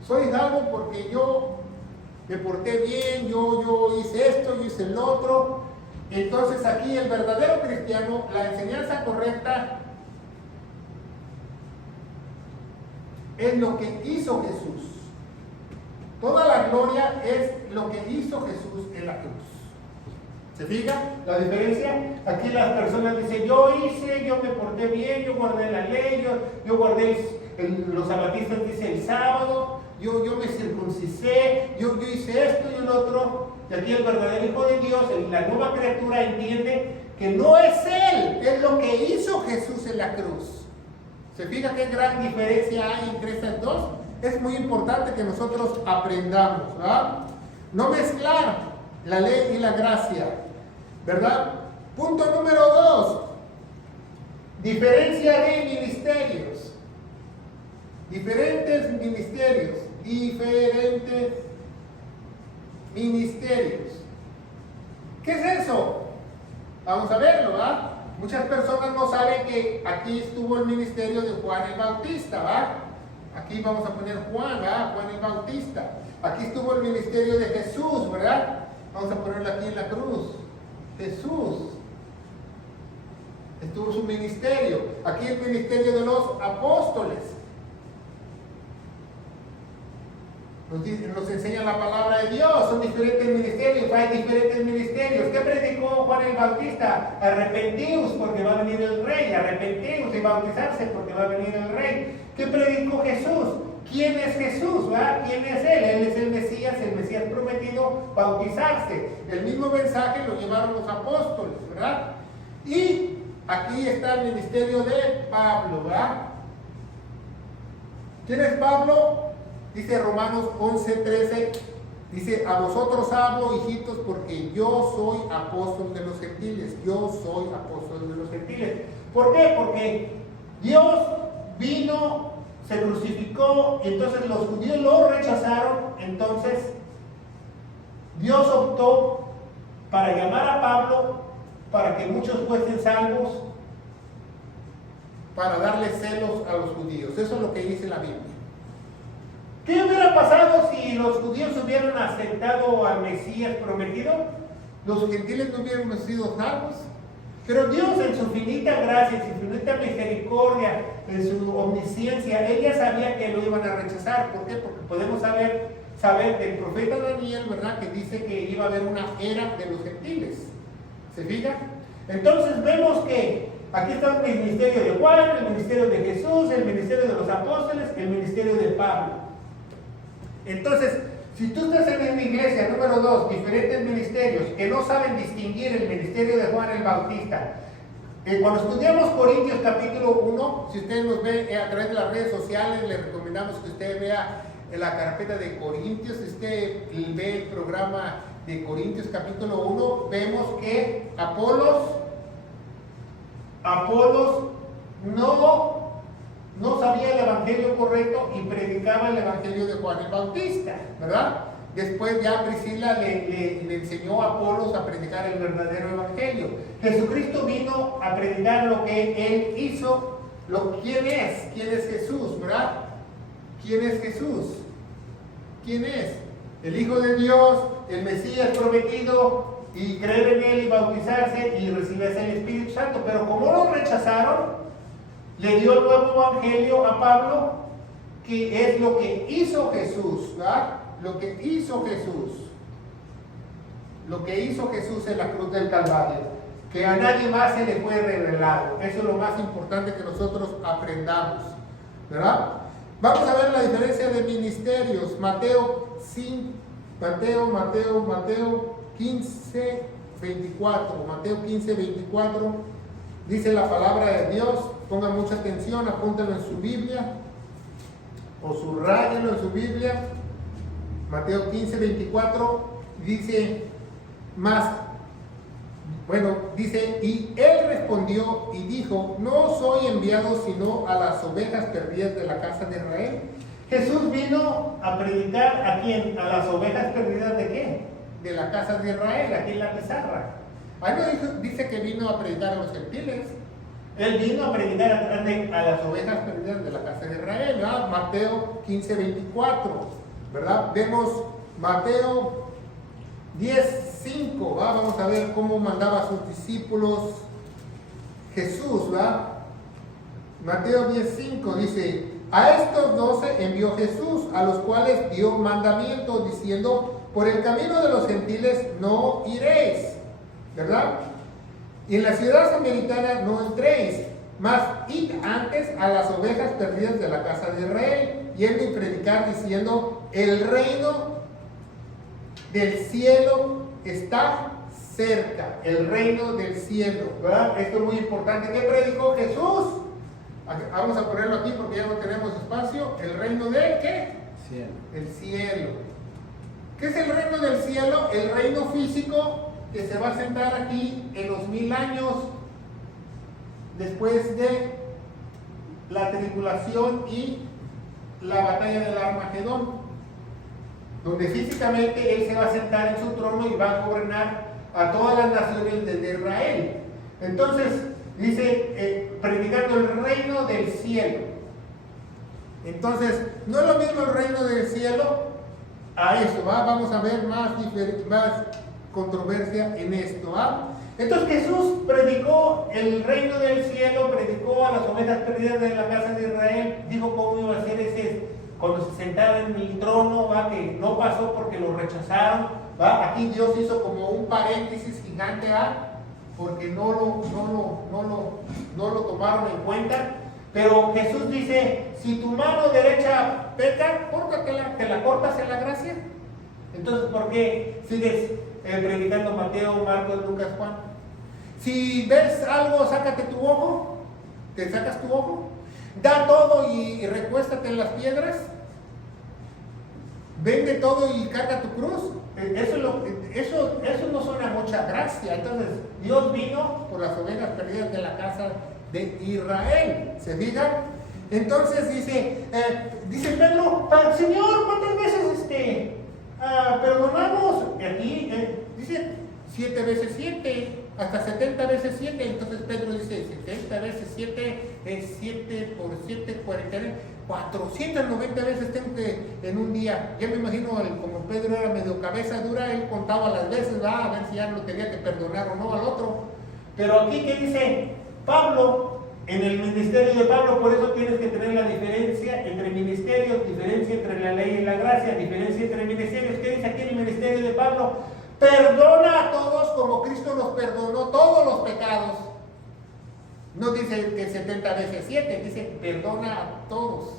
soy salvo porque yo me porté bien, yo hice esto, yo hice el otro. Entonces aquí el verdadero cristiano, la enseñanza correcta es lo que hizo Jesús. Toda la gloria es lo que hizo Jesús en la cruz. ¿Se fija la diferencia? Aquí las personas dicen, yo me porté bien, yo guardé la ley, yo guardé, los sabatistas dicen el sábado, yo me circuncisé, yo hice esto y el otro. Y aquí el verdadero Hijo de Dios, la nueva criatura, entiende que no es Él, es lo que hizo Jesús en la cruz. ¿Se fija qué gran diferencia hay entre estas dos? Es muy importante que nosotros aprendamos, ¿verdad? No mezclar la ley y la gracia, ¿verdad? Punto número 2, diferencia de ministerios. Diferentes ministerios. ¿Qué es eso? Vamos a verlo, ¿verdad? Muchas personas no saben que aquí estuvo el ministerio de Juan el Bautista, ¿verdad? Aquí vamos a poner Juan, ¿verdad? Juan el Bautista. Aquí estuvo el ministerio de Jesús, ¿verdad? Vamos a ponerlo aquí en la cruz. Jesús. Estuvo su ministerio. Aquí el ministerio de los apóstoles. Nos enseña la palabra de Dios, son diferentes ministerios, hay diferentes ministerios. ¿Qué predicó Juan el Bautista? Arrepentíos porque va a venir el Rey, arrepentíos y bautizarse porque va a venir el Rey. ¿Qué predicó Jesús? ¿Quién es Jesús? ¿Verdad? ¿Quién es Él? Él es el Mesías prometido, bautizarse. El mismo mensaje lo llevaron los apóstoles, ¿verdad? Y aquí está el ministerio de Pablo, ¿verdad? ¿Quién es Pablo? Dice Romanos 11:13, dice, a vosotros amo, hijitos, porque yo soy apóstol de los gentiles. Yo soy apóstol de los gentiles. ¿Por qué? Porque Dios vino, se crucificó, y entonces los judíos lo rechazaron. Entonces Dios optó para llamar a Pablo, para que muchos fuesen salvos, para darle celos a los judíos. Eso es lo que dice la Biblia. ¿Qué hubiera pasado si los judíos hubieran aceptado al Mesías prometido? Los gentiles no hubieran sido salvos. Pero Dios, en su infinita gracia, en su infinita misericordia, en su omnisciencia, Él ya sabía que lo iban a rechazar. ¿Por qué? Porque podemos saber del profeta Daniel, ¿verdad?, que dice que iba a haber una era de los gentiles. ¿Se fija? Entonces vemos que aquí está el ministerio de Juan, el ministerio de Jesús, el ministerio de los apóstoles, el ministerio de Pablo. Entonces, si tú estás en una iglesia, número 2, diferentes ministerios que no saben distinguir el ministerio de Juan el Bautista. Cuando estudiamos Corintios capítulo 1, si usted nos ve a través de las redes sociales, le recomendamos que usted vea la carpeta de Corintios. Si usted ve el programa de Corintios capítulo 1, vemos que Apolos no no sabía el evangelio correcto y predicaba el evangelio de Juan el Bautista, ¿verdad? Después ya Priscila le enseñó a Apolos a predicar el verdadero evangelio. Jesucristo vino a predicar lo que él hizo, quién es Jesús, ¿verdad? ¿Quién es Jesús? ¿Quién es? El Hijo de Dios, el Mesías prometido, y creer en él y bautizarse y recibirse el Espíritu Santo. Pero como lo rechazaron, le dio el nuevo evangelio a Pablo, que es lo que hizo Jesús, ¿verdad? Lo que hizo Jesús en la cruz del Calvario, que a nadie más se le fue revelado. Eso es lo más importante que nosotros aprendamos, ¿verdad? Vamos a ver la diferencia de ministerios. Mateo 15, 24. Mateo 15, 24. Dice la palabra de Dios. Pongan mucha atención, apúntenlo en su Biblia o subrayenlo en su Biblia. Mateo 15, 24 dice dice, y él respondió y dijo, no soy enviado sino a las ovejas perdidas de la casa de Israel. Jesús vino a predicar ¿a quién? A las ovejas perdidas de qué? De la casa de Israel, aquí en la pizarra. Ahí no dice que vino a predicar a los gentiles. Él vino a predicar a las ovejas perdidas de la casa de Israel, ¿verdad? Mateo 15, 24, ¿verdad? Vemos Mateo 10, 5, ¿verdad? Vamos a ver cómo mandaba a sus discípulos Jesús, ¿verdad? Mateo 10, 5 dice, a estos 12 envió Jesús, a los cuales dio mandamiento diciendo, por el camino de los gentiles no iréis, ¿verdad? Y en la ciudad samaritana no entréis, mas id antes a las ovejas perdidas de la casa de Israel, yendo y predicar diciendo, el reino del cielo está cerca, el reino del cielo, ¿verdad? Esto es muy importante. ¿Qué predicó Jesús? Vamos a ponerlo aquí porque ya no tenemos espacio. ¿El reino de qué? Cielo. El cielo. ¿Qué es el reino del cielo? El reino físico que se va a sentar aquí en los 1000 años después de la tribulación y la batalla del Armagedón, donde físicamente él se va a sentar en su trono y va a gobernar a todas las naciones de Israel. Entonces dice, predicando el reino del cielo. Entonces, no es lo mismo el reino del cielo a eso, ¿va? Vamos a ver más controversia en esto, ¿va? Entonces Jesús predicó el reino del cielo, predicó a las ovejas perdidas de la casa de Israel, dijo cómo iba a ser ese, cuando se sentaba en el trono, ¿va? Que no pasó porque lo rechazaron, ¿va? Aquí Dios hizo como un paréntesis gigante, ¿va? Porque no lo tomaron en cuenta. Pero Jesús dice, si tu mano derecha peca, córtatela, te la cortas en la gracia. Entonces, ¿por qué sigues predicando Mateo, Marcos, Lucas, Juan? Si ves algo, sácate tu ojo, te sacas tu ojo, da todo y recuéstate en las piedras, vende todo y carga tu cruz. Eso no suena mucha gracia. Entonces, Dios vino por las ovejas perdidas de la casa de Israel. ¿Se fijan? Entonces dice Pedro, Señor, ¿cuántas veces perdonamos? Y aquí dice 7 veces 7, hasta 70 veces 7. Entonces Pedro dice 70 veces 7 es 7 por 7, 490 veces tengo que en un día. Yo me imagino, como Pedro era medio cabeza dura, él contaba las veces, a ver si ya lo tenía que perdonar o no al otro. Pero aquí que dice Pablo, en el ministerio de Pablo, por eso tienes que tener la diferencia entre ministerios, diferencia entre la ley y la gracia, diferencia entre ministerios. ¿Qué dice aquí en el ministerio de Pablo? Perdona a todos como Cristo nos perdonó todos los pecados. No dice que 70 veces 7, dice perdona a todos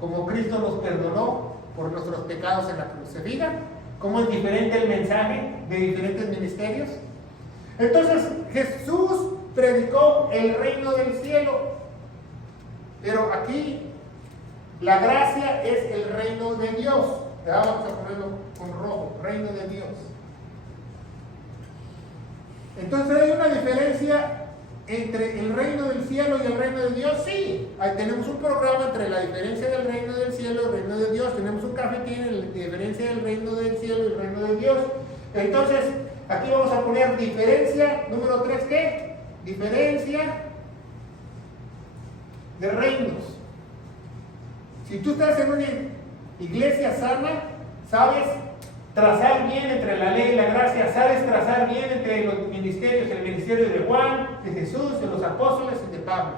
como Cristo nos perdonó por nuestros pecados en la cruz. ¿Se fijan cómo es diferente el mensaje de diferentes ministerios? Entonces Jesús predicó el reino del cielo, pero aquí la gracia es el reino de Dios. Vamos a ponerlo con rojo, reino de Dios. Entonces hay una diferencia entre el reino del cielo y el reino de Dios? Sí, ahí tenemos un programa entre la diferencia del reino del cielo y el reino de Dios. Tenemos un cafetín en la diferencia del reino del cielo y el reino de Dios. Entonces, aquí vamos a poner diferencia, número 3, ¿qué? Diferencia de reinos. Si tú estás en una iglesia sana, sabes trazar bien entre la ley y la gracia, sabes trazar bien entre los ministerios, el ministerio de Juan, de Jesús, de los apóstoles y de Pablo.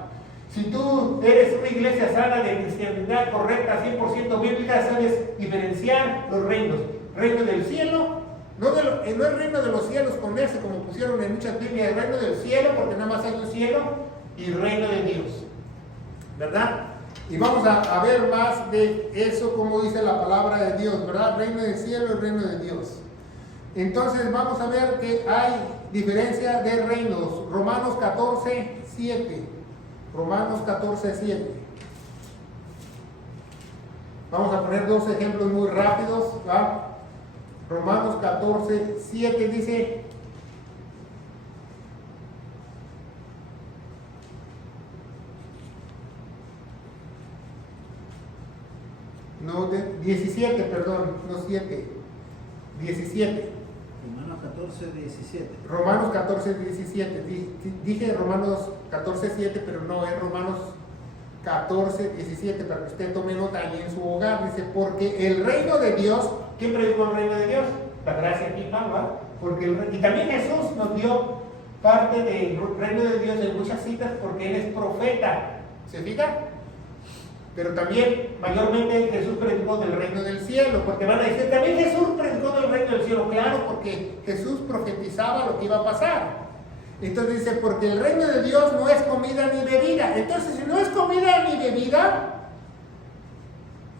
Si tú eres una iglesia sana de cristianidad correcta, 100% bíblica, sabes diferenciar los reinos. Reino del cielo, no es reino de los cielos con ese, como pusieron en muchas Biblias, reino del cielo, porque nada más hay un cielo, y reino de Dios, ¿verdad? Y vamos a ver más de eso, como dice la palabra de Dios, ¿verdad? Reino del cielo y reino de Dios. Entonces vamos a ver que hay diferencia de reinos. Romanos 14:7. Romanos 14:7. Vamos a poner dos ejemplos muy rápidos, ¿va? Romanos 14:7 dice: no, 17, perdón, no 7, 17. Romanos 14:17. Romanos 14:17. Dije Romanos 14:7, pero no, es Romanos 14:17, para que usted tome nota ahí en su hogar. Dice, porque el reino de Dios, ¿quién predicó el reino de Dios? La gracia aquí, Pablo, y también Jesús nos dio parte del reino de Dios en muchas citas, porque Él es profeta. ¿Se fija? Pero también, mayormente, Jesús predicó del reino del cielo, porque van a decir, también Jesús predicó del reino del cielo. Claro, porque Jesús profetizaba lo que iba a pasar. Entonces dice, porque el reino de Dios no es comida ni bebida. Entonces, si no es comida ni bebida,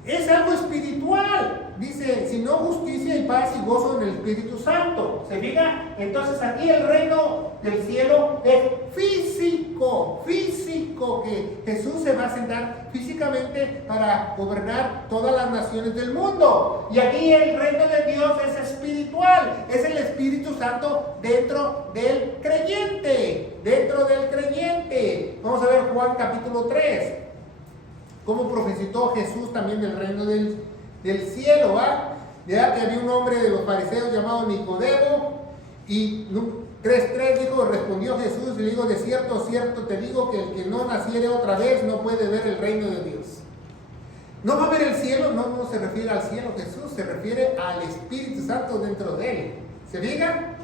es algo espiritual. Dice, sino justicia y paz y gozo en el Espíritu Santo. ¿Se fija? Entonces aquí el reino del cielo es físico, que Jesús se va a sentar físicamente para gobernar todas las naciones del mundo. Y aquí el reino de Dios es espiritual, es el Espíritu Santo dentro del creyente, Vamos a ver Juan capítulo 3, cómo profetizó Jesús también del reino del cielo, ¿va? Ya que había un hombre de los fariseos llamado Nicodemo, y 3:3 dijo, respondió Jesús y le dijo, de cierto, cierto te digo que el que no naciere otra vez no puede ver el reino de Dios. No va a ver el cielo, no se refiere al cielo Jesús, se refiere al Espíritu Santo dentro de él. ¿Se fijan?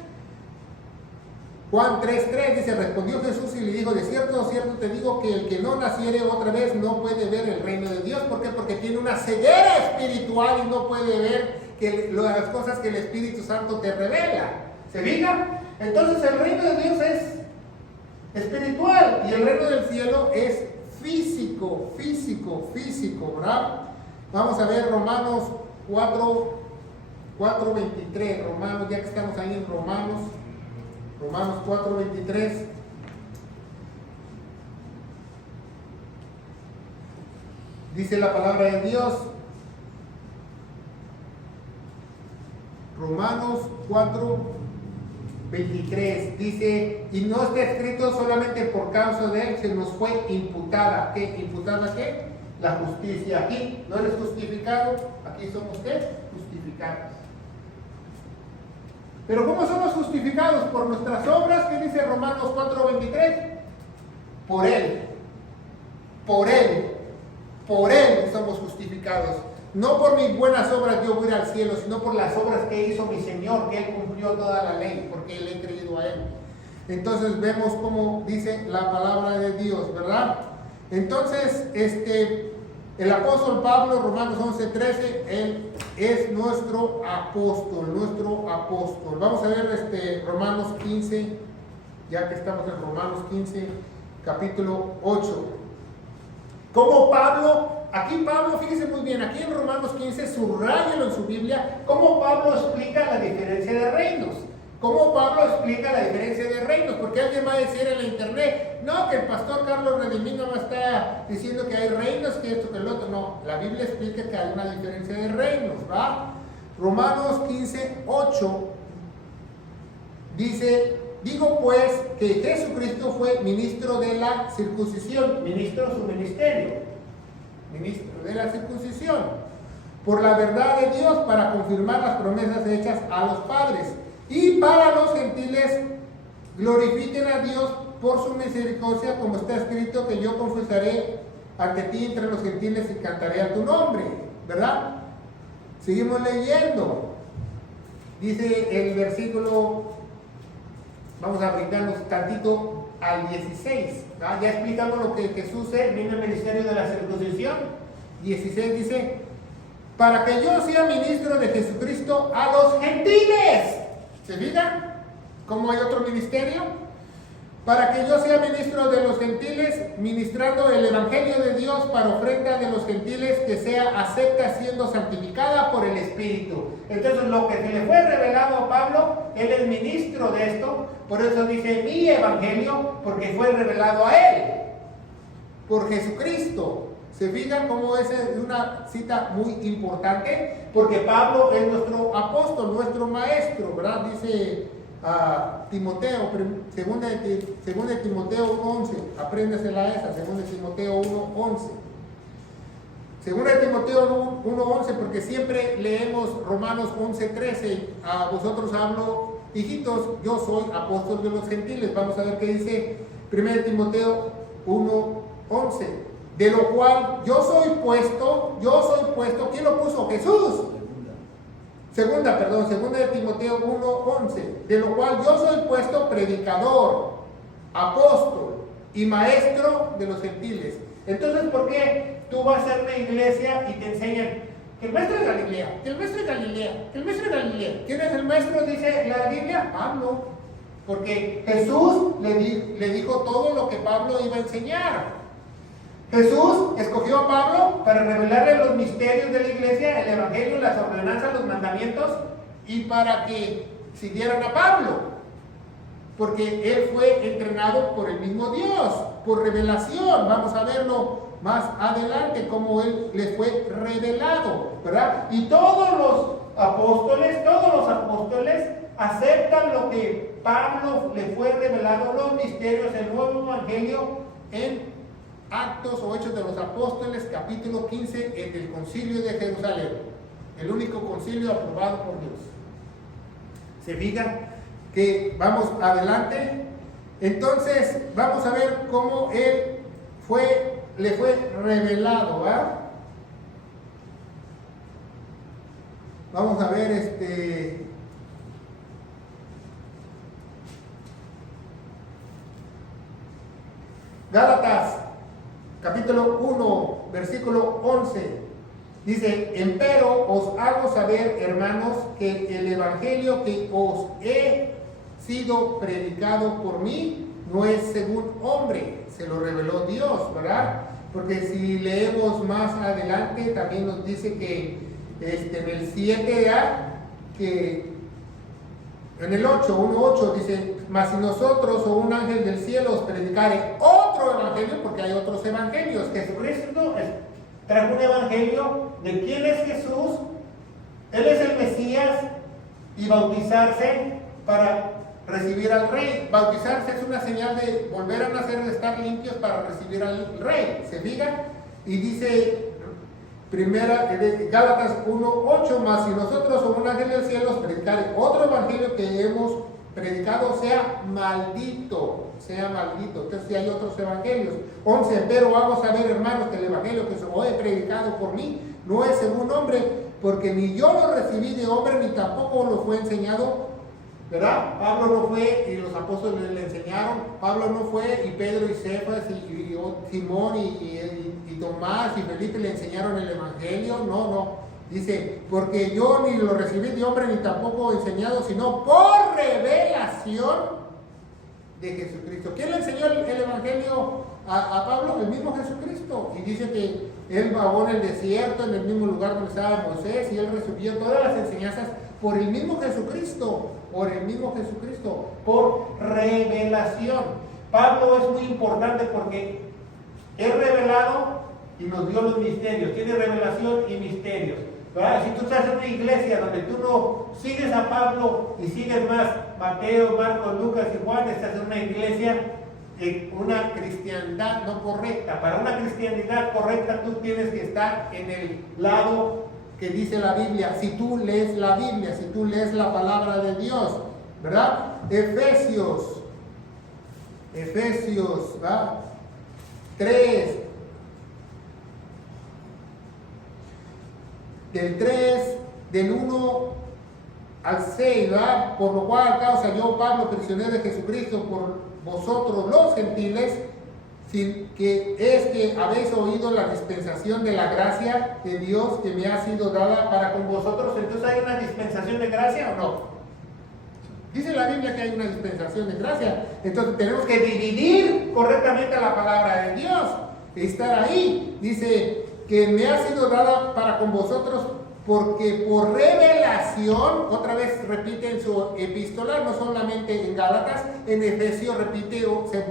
Juan 3:3 dice, respondió Jesús y le dijo, de cierto, cierto te digo que el que no naciere otra vez no puede ver el reino de Dios. ¿Por qué? Porque tiene una ceguera espiritual y no puede ver las cosas que el Espíritu Santo te revela. ¿Se fija? Entonces el reino de Dios es espiritual y el reino del cielo es físico, ¿verdad? Vamos a ver Romanos 4:23, Romanos, ya que estamos ahí en Romanos 4:23. Dice la palabra de Dios, Romanos 4:23, dice, y no está escrito solamente por causa de él, se nos fue imputada. ¿Qué? ¿Imputada qué? La justicia. Aquí no eres justificado, aquí somos ¿qué? Justificados. Pero ¿cómo somos justificados? Por nuestras obras, ¿qué dice Romanos 4:23? Por Él somos justificados. No por mis buenas obras yo voy al cielo, sino por las obras que hizo mi Señor, que Él cumplió toda la ley, porque Él he creído a Él. Entonces vemos cómo dice la palabra de Dios, ¿verdad? Entonces, el apóstol Pablo, Romanos 11:13, él es nuestro apóstol. Vamos a ver Romanos 15, ya que estamos en Romanos 15, capítulo 8. Como Pablo, fíjense muy bien, aquí en Romanos 15, subráyelo en su Biblia, cómo Pablo explica la diferencia de reinos. Porque alguien va a decir en la internet, no, que el pastor Carlos Redimino no está diciendo que hay reinos, que esto, que el otro. No, la Biblia explica que hay una diferencia de reinos, ¿va? Romanos 15:8 dice, Digo pues que Jesucristo fue ministro de la circuncisión, ministro su ministerio, ministro de la circuncisión, por la verdad de Dios para confirmar las promesas hechas a los padres y para los gentiles glorifiquen a Dios por su misericordia, como está escrito que yo confesaré ante ti entre los gentiles y cantaré a tu nombre, ¿verdad? Seguimos leyendo. Dice el versículo, vamos a brincarnos tantito al 16, ¿verdad? Ya explicamos lo que Jesús vino al ministerio de la circuncisión. 16 dice, para que yo sea ministro de Jesucristo a los gentiles. ¿Se fijan cómo hay otro ministerio? Para que yo sea ministro de los gentiles, ministrando el evangelio de Dios para ofrenda de los gentiles que sea acepta siendo santificada por el Espíritu. Entonces lo que se le fue revelado a Pablo, él es ministro de esto, por eso dice mi evangelio, porque fue revelado a él, por Jesucristo. ¿Se fijan cómo es una cita muy importante? Porque Pablo es nuestro apóstol, nuestro maestro, ¿verdad? Dice Timoteo, segunda de Timoteo 1:11, apréndesela esa, segunda de Timoteo 1:11. Segunda de Timoteo 1:11, porque siempre leemos Romanos 11:13, a vosotros hablo, hijitos, yo soy apóstol de los gentiles. Vamos a ver qué dice 1 de Timoteo 1:11. De lo cual yo soy puesto, ¿quién lo puso? Jesús. Segunda de Timoteo 1:11, de lo cual yo soy puesto predicador, apóstol y maestro de los gentiles. Entonces, ¿por qué tú vas a una iglesia y te enseñan que el maestro es Galilea, que el maestro es Galilea, que el maestro es Galilea? ¿Quién es el maestro? Dice la Biblia, Pablo. Porque Jesús le dijo todo lo que Pablo iba a enseñar. Jesús escogió a Pablo para revelarle los misterios de la iglesia, el evangelio, las ordenanzas, los mandamientos, y para que siguieran a Pablo, porque él fue entrenado por el mismo Dios, por revelación. Vamos a verlo más adelante, cómo él le fue revelado, ¿verdad? Y todos los apóstoles aceptan lo que Pablo le fue revelado, los misterios, el nuevo evangelio, en Actos o Hechos de los Apóstoles, capítulo 15, en el concilio de Jerusalén, el único concilio aprobado por Dios. ¿Se fijan que vamos adelante? Entonces vamos a ver cómo él le fue revelado, ¿verdad? Vamos a ver Gálatas capítulo 1, versículo 11, dice, empero os hago saber, hermanos, que el evangelio que os he sido predicado por mí no es según hombre, se lo reveló Dios, ¿verdad? Porque si leemos más adelante, también nos dice que en el 7a, que en el 1:8 dice, mas si nosotros o un ángel del cielo os predicare otro evangelio, porque hay otros evangelios. Jesucristo trajo un evangelio de quién es Jesús. Él es el Mesías, y bautizarse para recibir al Rey. Bautizarse es una señal de volver a nacer, de estar limpios para recibir al Rey. ¿Se fijan? Y dice Gálatas 1:8, mas si nosotros o un ángel del cielo os predicare otro evangelio que hemos predicado, sea maldito. Entonces si hay otros evangelios. 11, pero hago saber, hermanos, que el evangelio que os he predicado por mí no es según hombre, porque ni yo lo recibí de hombre, ni tampoco lo fue enseñado, ¿verdad? Pablo no fue y los apóstoles le enseñaron. Pablo no fue y Pedro y Cefas y Simón y Tomás y Felipe le enseñaron el evangelio. No. Dice, porque yo ni lo recibí de hombre, ni tampoco enseñado, sino por revelación de Jesucristo. ¿Quién le enseñó el evangelio a Pablo? El mismo Jesucristo. Y dice que él vagó en el desierto, en el mismo lugar donde estaba Moisés, y él recibió todas las enseñanzas por el mismo Jesucristo, por revelación. Pablo es muy importante porque es revelado y nos dio los misterios, tiene revelación y misterios. ¿verdad? Si tú estás en una iglesia donde tú no sigues a Pablo y sigues más Mateo, Marcos, Lucas y Juan, estás en una iglesia en una cristiandad no correcta. Para una cristiandad correcta tú tienes que estar en el lado que dice la Biblia. Si tú lees la Biblia, si tú lees la palabra de Dios, ¿verdad? Efesios, ¿verdad? 3, del 1 al 6, ¿verdad? Por lo cual, a causa yo, Pablo, prisionero de Jesucristo, por vosotros los gentiles, sin que es que habéis oído la dispensación de la gracia de Dios que me ha sido dada para con vosotros. Entonces, ¿hay una dispensación de gracia o no? Dice la Biblia que hay una dispensación de gracia. Entonces tenemos que dividir correctamente la palabra de Dios, estar ahí. Dice que me ha sido dada para con vosotros, porque por revelación, otra vez repite en su epístola, no solamente en Gálatas, en Efesios repite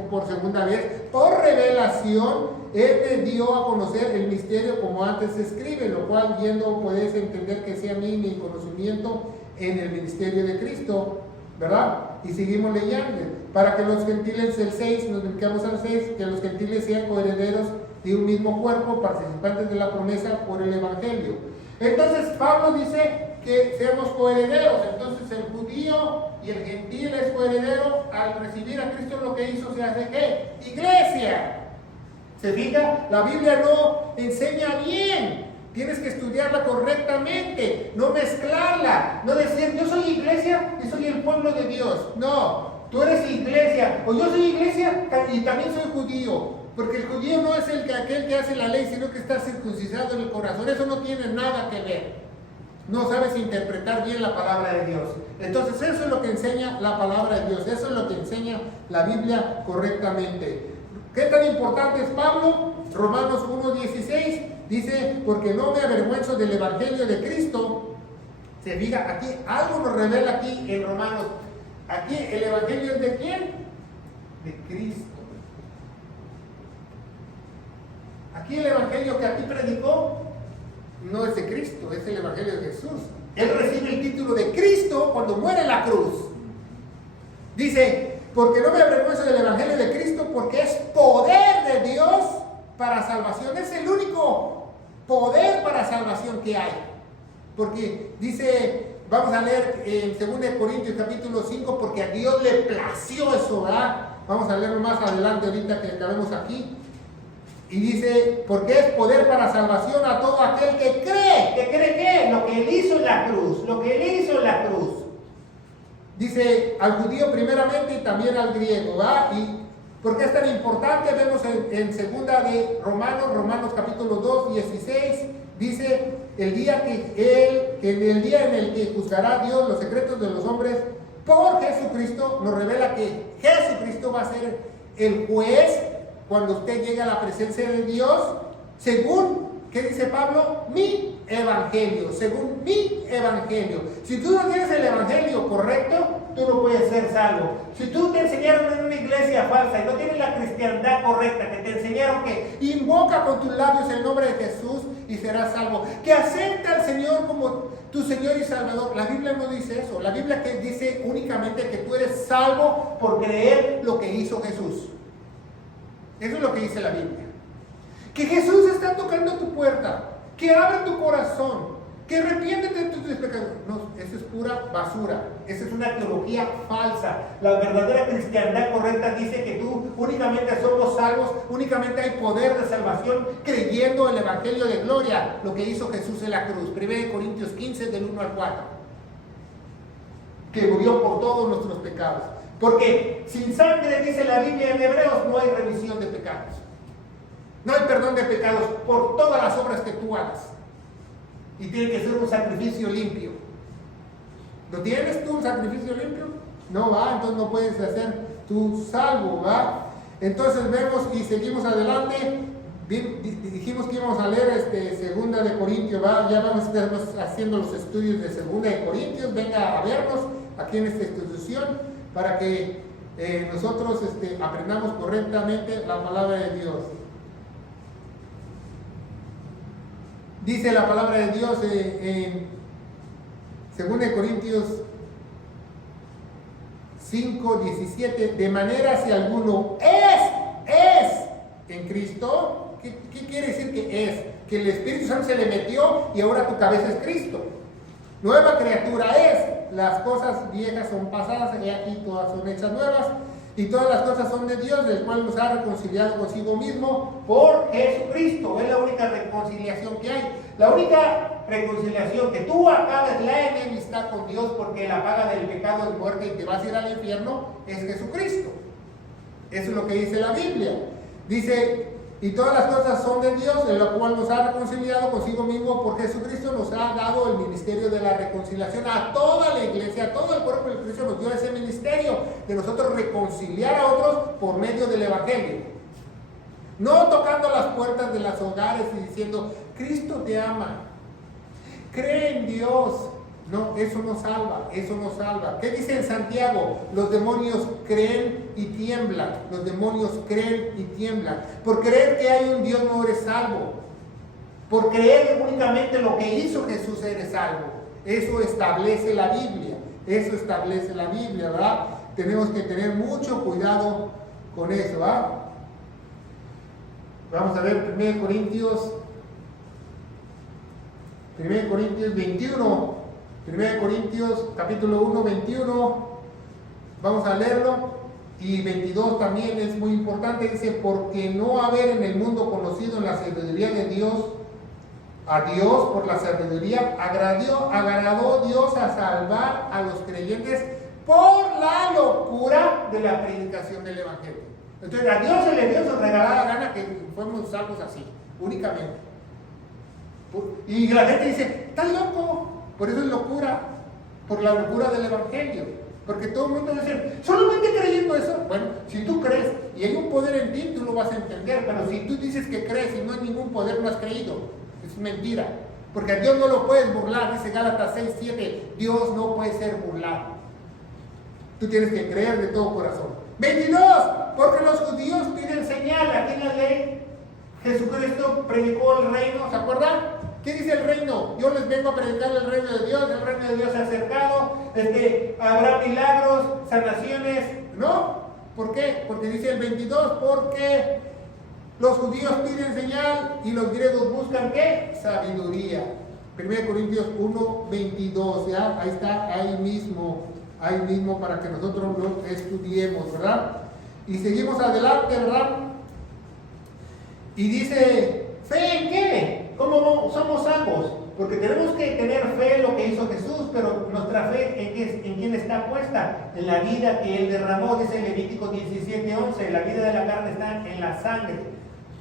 por segunda vez, por revelación Él me dio a conocer el misterio como antes se escribe, lo cual viendo podéis entender que sea mi conocimiento en el ministerio de Cristo, ¿verdad? Y seguimos leyendo, para que los gentiles, el 6, nos dedicamos al 6, que los gentiles sean coherederos de un mismo cuerpo, participantes de la promesa por el Evangelio. Entonces Pablo dice que seamos coherederos. Entonces el judío y el gentil es coheredero. Al recibir a Cristo, lo que hizo se hace ¿qué? Iglesia. ¿Se fija? La Biblia no enseña bien. Tienes que estudiarla correctamente, no mezclarla, no decir yo soy iglesia y soy el pueblo de Dios. No, tú eres iglesia, o yo soy iglesia y también soy judío. Porque el judío no es aquel que hace la ley, sino que está circuncidado en el corazón. Eso no tiene nada que ver. No sabes interpretar bien la palabra de Dios. Entonces eso es lo que enseña la palabra de Dios. Eso es lo que enseña la Biblia correctamente. ¿Qué tan importante es Pablo? Romanos 1:16 dice, porque no me avergüenzo del Evangelio de Cristo. Se fija, aquí algo nos revela aquí en Romanos. Aquí el Evangelio es de ¿quién? De Cristo. Aquí el Evangelio que aquí predicó no es de Cristo, es el Evangelio de Jesús. Él recibe el título de Cristo cuando muere en la cruz. Dice, porque no me avergüenzo del Evangelio de Cristo, porque es poder de Dios para salvación. Es el único poder para salvación que hay. Porque dice, vamos a leer en 2 Corintios capítulo 5, porque a Dios le plació eso, ¿verdad? Vamos a leerlo más adelante ahorita que acabemos aquí. Y dice, porque es poder para salvación a todo aquel que cree. ¿Que cree qué? Lo que Él hizo en la cruz. Lo que Él hizo en la cruz. Dice, al judío primeramente y también al griego, ¿va? Y ¿por qué es tan importante? Vemos en segunda de Romanos capítulo 2, 16, dice, en el día en el que juzgará Dios los secretos de los hombres por Jesucristo, nos revela que Jesucristo va a ser el juez cuando usted llegue a la presencia de Dios, según, ¿qué dice Pablo? Mi evangelio, según mi evangelio. Si tú no tienes el evangelio correcto, tú no puedes ser salvo. Si tú te enseñaron en una iglesia falsa y no tienes la cristiandad correcta, que te enseñaron que invoca con tus labios el nombre de Jesús y serás salvo, que acepta al Señor como tu Señor y Salvador, la Biblia no dice eso. La Biblia que dice únicamente que tú eres salvo por creer lo que hizo Jesús. Eso es lo que dice la Biblia. Que Jesús está tocando tu puerta, que abre tu corazón, que arrepiéntete de tus pecados. No, eso es pura basura. Esa es una teología falsa. La verdadera cristiandad correcta dice que tú únicamente somos salvos, únicamente hay poder de salvación creyendo el Evangelio de gloria, lo que hizo Jesús en la cruz. 1 Corintios 15 del 1 al 4. Que murió por todos nuestros pecados. Porque sin sangre, dice la Biblia en Hebreos, no hay remisión de pecados. No hay perdón de pecados por todas las obras que tú hagas. Y tiene que ser un sacrificio limpio. ¿Lo tienes tú, un sacrificio limpio? No va, entonces no puedes hacer tu salvo, ¿va? Entonces vemos y seguimos adelante. Dijimos que íbamos a leer segunda de Corintios, ¿va? Ya vamos a estar haciendo los estudios de segunda de Corintios. Venga a vernos aquí en esta institución, para que nosotros aprendamos correctamente la palabra de Dios. Dice la palabra de Dios en 2 Corintios 5:17, de manera si alguno es en Cristo. ¿Qué quiere decir que es? Que el Espíritu Santo se le metió y ahora tu cabeza es Cristo. Nueva criatura es. Las cosas viejas son pasadas y aquí todas son hechas nuevas. Y todas las cosas son de Dios, del cual nos ha reconciliado consigo mismo por Jesucristo. Es la única reconciliación que hay. La única reconciliación que tú acabas la enemistad con Dios, porque la paga del pecado es muerte y te vas a ir al infierno, es Jesucristo. Eso es lo que dice la Biblia. Dice, y todas las cosas son de Dios, en la cual nos ha reconciliado consigo mismo por Jesucristo, nos ha dado el ministerio de la reconciliación a toda la iglesia, a todo el cuerpo de Cristo nos dio ese ministerio de nosotros reconciliar a otros por medio del Evangelio. No tocando las puertas de los hogares y diciendo, Cristo te ama, cree en Dios. No, eso no salva, eso no salva. ¿Qué dice en Santiago? Los demonios creen y tiemblan. Los demonios creen y tiemblan. Por creer que hay un Dios no eres salvo. Por creer únicamente lo que hizo Jesús eres salvo. Eso establece la Biblia. Eso establece la Biblia, ¿verdad? Tenemos que tener mucho cuidado con eso, ¿verdad? Vamos a ver 1 Corintios 21. 1 Corintios capítulo 1, 21, vamos a leerlo, y 22 también es muy importante, dice, porque no haber en el mundo conocido en la sabiduría de Dios, a Dios por la sabiduría, agradó Dios a salvar a los creyentes por la locura de la predicación del Evangelio. Entonces a Dios se le dio su regalada gana que fuéramos salvos así, únicamente. Y la gente dice, estás loco. Por eso es locura, por la locura del Evangelio. Porque todo el mundo dice, solamente creyendo eso. Bueno, si tú crees y hay un poder en ti, tú lo vas a entender. Pero si tú dices que crees y no hay ningún poder, no has creído. Es mentira. Porque a Dios no lo puedes burlar. Dice Gálatas 6:7, Dios no puede ser burlado. Tú tienes que creer de todo corazón. 22, porque los judíos piden señal. Aquí en la ley, Jesucristo predicó el reino, ¿se acuerdan? ¿Qué dice el reino? Yo les vengo a predicar el reino de Dios se ha acercado, habrá milagros, sanaciones, ¿no? ¿Por qué? Porque dice el 22, porque los judíos piden señal y los griegos buscan ¿qué? Sabiduría. 1 Corintios 1, 22, ¿ya? Ahí está, ahí mismo para que nosotros lo estudiemos, ¿verdad? Y seguimos adelante, ¿verdad? Y dice, ¿fe en qué? ¿Cómo somos salvos? Porque tenemos que tener fe en lo que hizo Jesús, pero nuestra fe ¿en quién está puesta? En la vida que Él derramó, dice Levítico 17:11, la vida de la carne está en la sangre.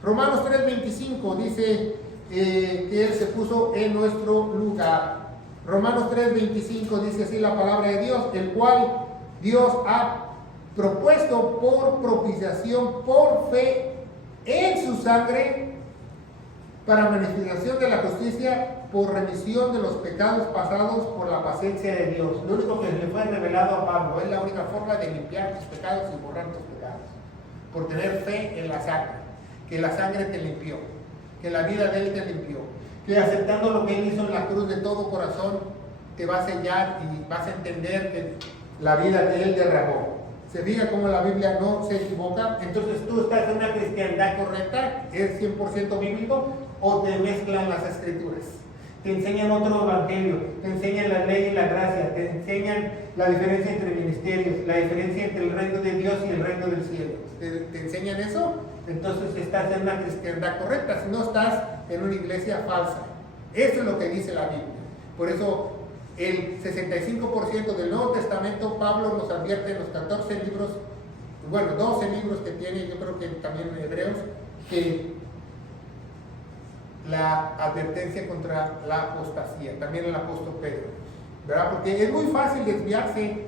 Romanos 3:25 dice que Él se puso en nuestro lugar. Romanos 3:25 dice así la palabra de Dios, el cual Dios ha propuesto por propiciación, por fe en su sangre, para manifestación de la justicia, por remisión de los pecados pasados por la paciencia de Dios. Lo único que le fue revelado a Pablo, es la única forma de limpiar tus pecados y borrar tus pecados, por tener fe en la sangre, que la sangre te limpió, que la vida de Él te limpió, que aceptando lo que Él hizo en la cruz de todo corazón, te va a sellar y vas a entender que la vida que Él derramó. Se fija cómo la Biblia no se equivoca. Entonces tú estás en una cristiandad correcta, es 100% bíblico, o te mezclan las escrituras, te enseñan otro evangelio, te enseñan la ley y la gracia, te enseñan la diferencia entre ministerios, la diferencia entre el reino de Dios y el reino del cielo. ¿Te enseñan eso? Entonces estás en una cristiandad correcta, si no estás en una iglesia falsa. Eso es lo que dice la Biblia. Por eso el 65% del Nuevo Testamento, Pablo nos advierte en los 14 libros, bueno, 12 libros que tiene, yo creo que también en Hebreos, que la advertencia contra la apostasía, también el apóstol Pedro, ¿verdad? Porque es muy fácil desviarse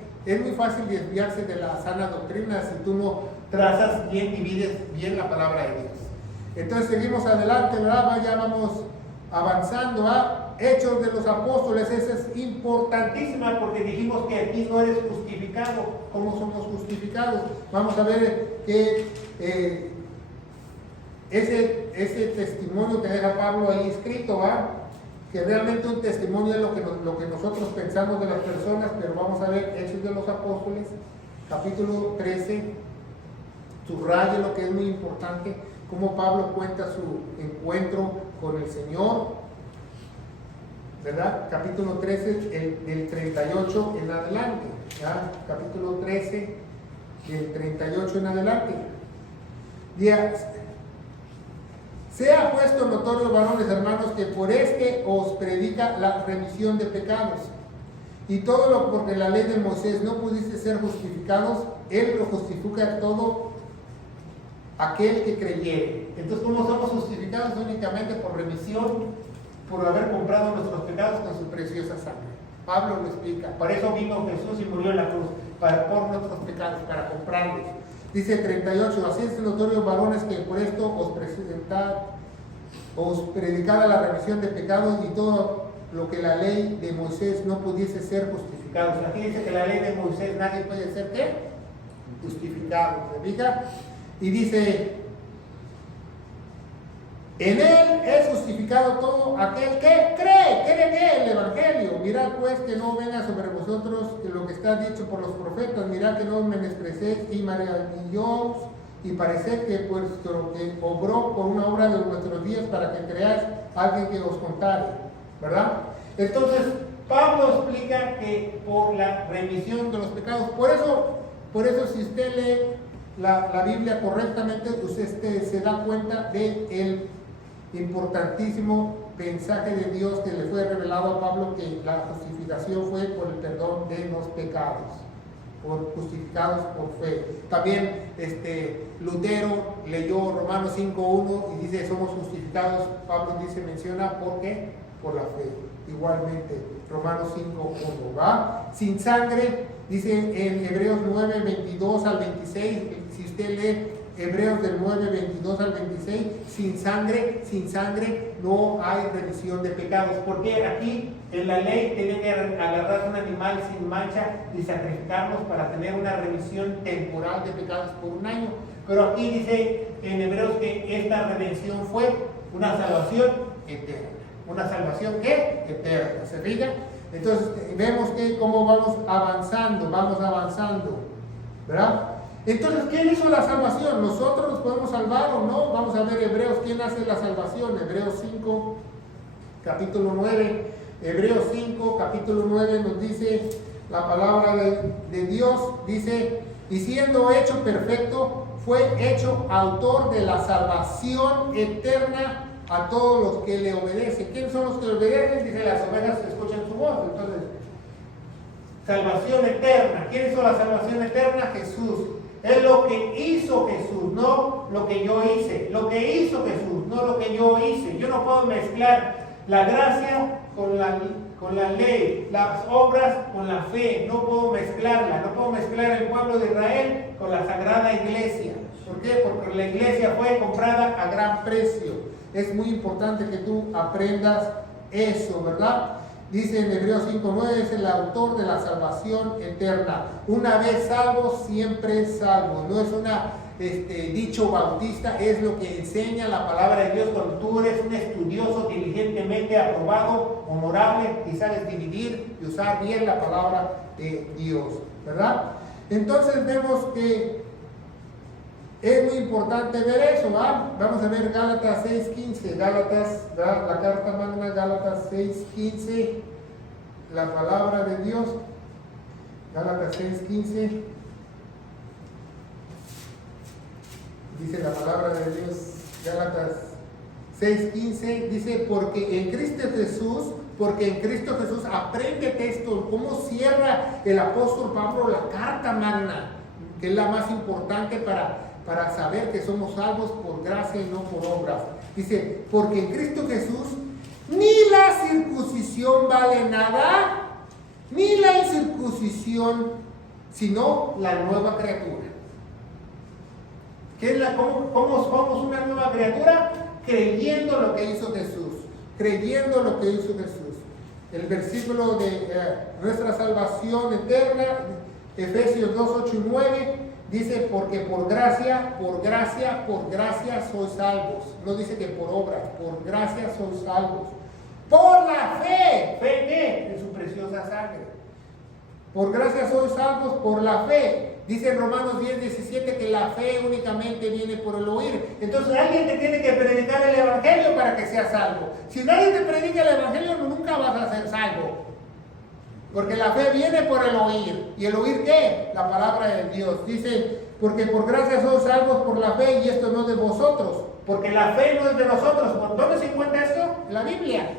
de la sana doctrina si tú no trazas bien y vives bien la palabra de Dios. Entonces seguimos adelante, ¿verdad? Ya vamos avanzando a Hechos de los Apóstoles. Esa es importantísima porque dijimos que aquí no eres justificado. ¿Cómo somos justificados? Vamos a ver que ese testimonio que deja Pablo ahí escrito, ¿va? que realmente un testimonio es lo que nosotros pensamos de las personas, pero vamos a ver Hechos de los Apóstoles, capítulo 13, subraye lo que es muy importante, cómo Pablo cuenta su encuentro con el Señor, ¿verdad? Capítulo 13, del 38 en adelante, ¿ya? Capítulo 13, del 38 en adelante. Sea puesto notorio, varones hermanos, que por este os predica la remisión de pecados. Y todo lo porque la ley de Moisés no pudiste ser justificados, él lo justifica todo aquel que creyere. Entonces, ¿cómo somos justificados? Únicamente por remisión, por haber comprado nuestros pecados con su preciosa sangre. Pablo lo explica. Por eso vino Jesús y murió en la cruz, por nuestros pecados, para comprarlos. Dice 38, así es notorio, varones, que por esto os predicada la remisión de pecados y todo lo que la ley de Moisés no pudiese ser justificado. O sea, aquí dice que la ley de Moisés nadie puede ser ¿qué? Justificado. ¿Se fija? Y dice, en él es justificado todo aquel que cree el Evangelio. Mirad pues que no venga sobre vosotros lo que está dicho por los profetas. Mirad que no menosprecéis y maravillosos y pareced que puesto que obró por una obra de nuestros días para que creáis alguien que os contare, ¿verdad? Entonces Pablo explica que por la remisión de los pecados, por eso si usted lee la Biblia correctamente, usted se da cuenta del importantísimo mensaje de Dios que le fue revelado a Pablo, que la justificación fue por el perdón de los pecados, justificados por fe. También Lutero leyó Romanos 5.1 y dice somos justificados, Pablo menciona ¿por qué? Por la fe. Igualmente Romanos 5.1, ¿va? Sin sangre, dice en Hebreos 9.22 al 26, si usted lee Hebreos del 9, 22 al 26, sin sangre no hay remisión de pecados. Porque aquí en la ley tienen que agarrar un animal sin mancha y sacrificarlos para tener una remisión temporal de pecados por un año. Pero aquí dice en Hebreos que esta redención fue una salvación eterna. Una salvación ¿qué? Eterna. ¿Se fija? Entonces vemos que cómo vamos avanzando, ¿verdad? Entonces, ¿quién hizo la salvación? ¿Nosotros nos podemos salvar o no? Vamos a ver Hebreos, ¿quién hace la salvación? Hebreos 5, capítulo 9. Hebreos 5, capítulo 9 nos dice la palabra de Dios, dice, y siendo hecho perfecto, fue hecho autor de la salvación eterna a todos los que le obedecen. ¿Quiénes son los que le obedecen? Dice, las ovejas escuchan su voz. Entonces, salvación eterna. ¿Quién hizo la salvación eterna? Jesús. Es lo que hizo Jesús, no lo que yo hice. Lo que hizo Jesús, no lo que yo hice. Yo no puedo mezclar la gracia con la ley, las obras con la fe. No puedo mezclarla. No puedo mezclar el pueblo de Israel con la sagrada iglesia. ¿Por qué? Porque la iglesia fue comprada a gran precio. Es muy importante que tú aprendas eso, ¿verdad? Dice en Hebreos 5.9, es el autor de la salvación eterna. Una vez salvo, siempre salvo. No es una dicho bautista, es lo que enseña la palabra de Dios cuando tú eres un estudioso diligentemente aprobado, honorable y sabes dividir y usar bien la palabra de Dios, ¿verdad? Entonces vemos que es muy importante ver eso, ¿va? Vamos a ver Gálatas 6.15, la carta magna, Gálatas 6.15, la palabra de Dios, Gálatas 6.15, dice la palabra de Dios, Gálatas 6.15, dice, porque en Cristo Jesús, apréndete esto, cómo cierra el apóstol Pablo la carta magna, que es la más importante para saber que somos salvos por gracia y no por obras. Dice, porque en Cristo Jesús ni la circuncisión vale nada, ni la incircuncisión, sino la nueva criatura. ¿Qué es cómo somos una nueva criatura? Creyendo lo que hizo Jesús. Creyendo lo que hizo Jesús. El versículo de nuestra salvación eterna, Efesios 2, 8 y 9, dice, porque por gracia sois salvos. No dice que por obras, por gracia sois salvos. Por la fe. ¿Fe en qué? En su preciosa sangre. Por gracia sois salvos por la fe. Dice en Romanos 10:17 que la fe únicamente viene por el oír. Entonces alguien te tiene que predicar el evangelio para que seas salvo. Si nadie te predica el evangelio, nunca vas a ser salvo. Porque la fe viene por el oír. ¿Y el oír qué? La palabra de Dios. Dice, porque por gracia sois salvos por la fe, y esto no de vosotros. Porque la fe no es de nosotros. ¿Por dónde se encuentra esto? En la Biblia.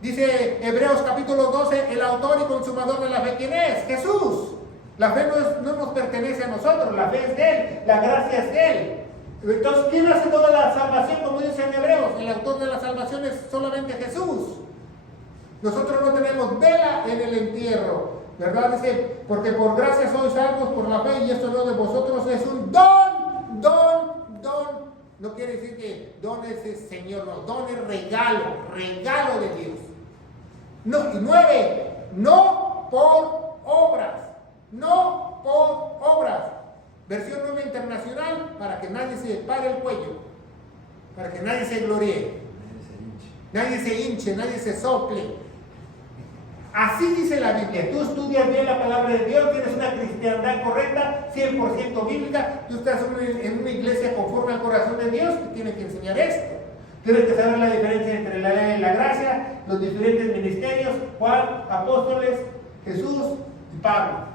Dice Hebreos capítulo 12, el autor y consumador de la fe, ¿quién es? Jesús. La fe no nos pertenece a nosotros, la fe es de Él, la gracia es de Él. Entonces, ¿quién hace toda la salvación? Como dice en Hebreos, el autor de la salvación es solamente Jesús. Nosotros no tenemos vela en el entierro, ¿verdad? Dice, porque por gracia sois salvos por la fe, y esto no de vosotros, es un don. No quiere decir que don es el Señor, no, don es regalo de Dios. No, y 9, no por obras. Versión nueva internacional, para que nadie se pare el cuello, para que nadie se gloríe, nadie se hinche, nadie se sople. Así dice la Biblia. Tú estudias bien la palabra de Dios, tienes una cristiandad correcta, 100% bíblica, tú estás en una iglesia conforme al corazón de Dios, te tiene que enseñar esto. Tienes que saber la diferencia entre la ley y la gracia, los diferentes ministerios, Juan, apóstoles, Jesús y Pablo.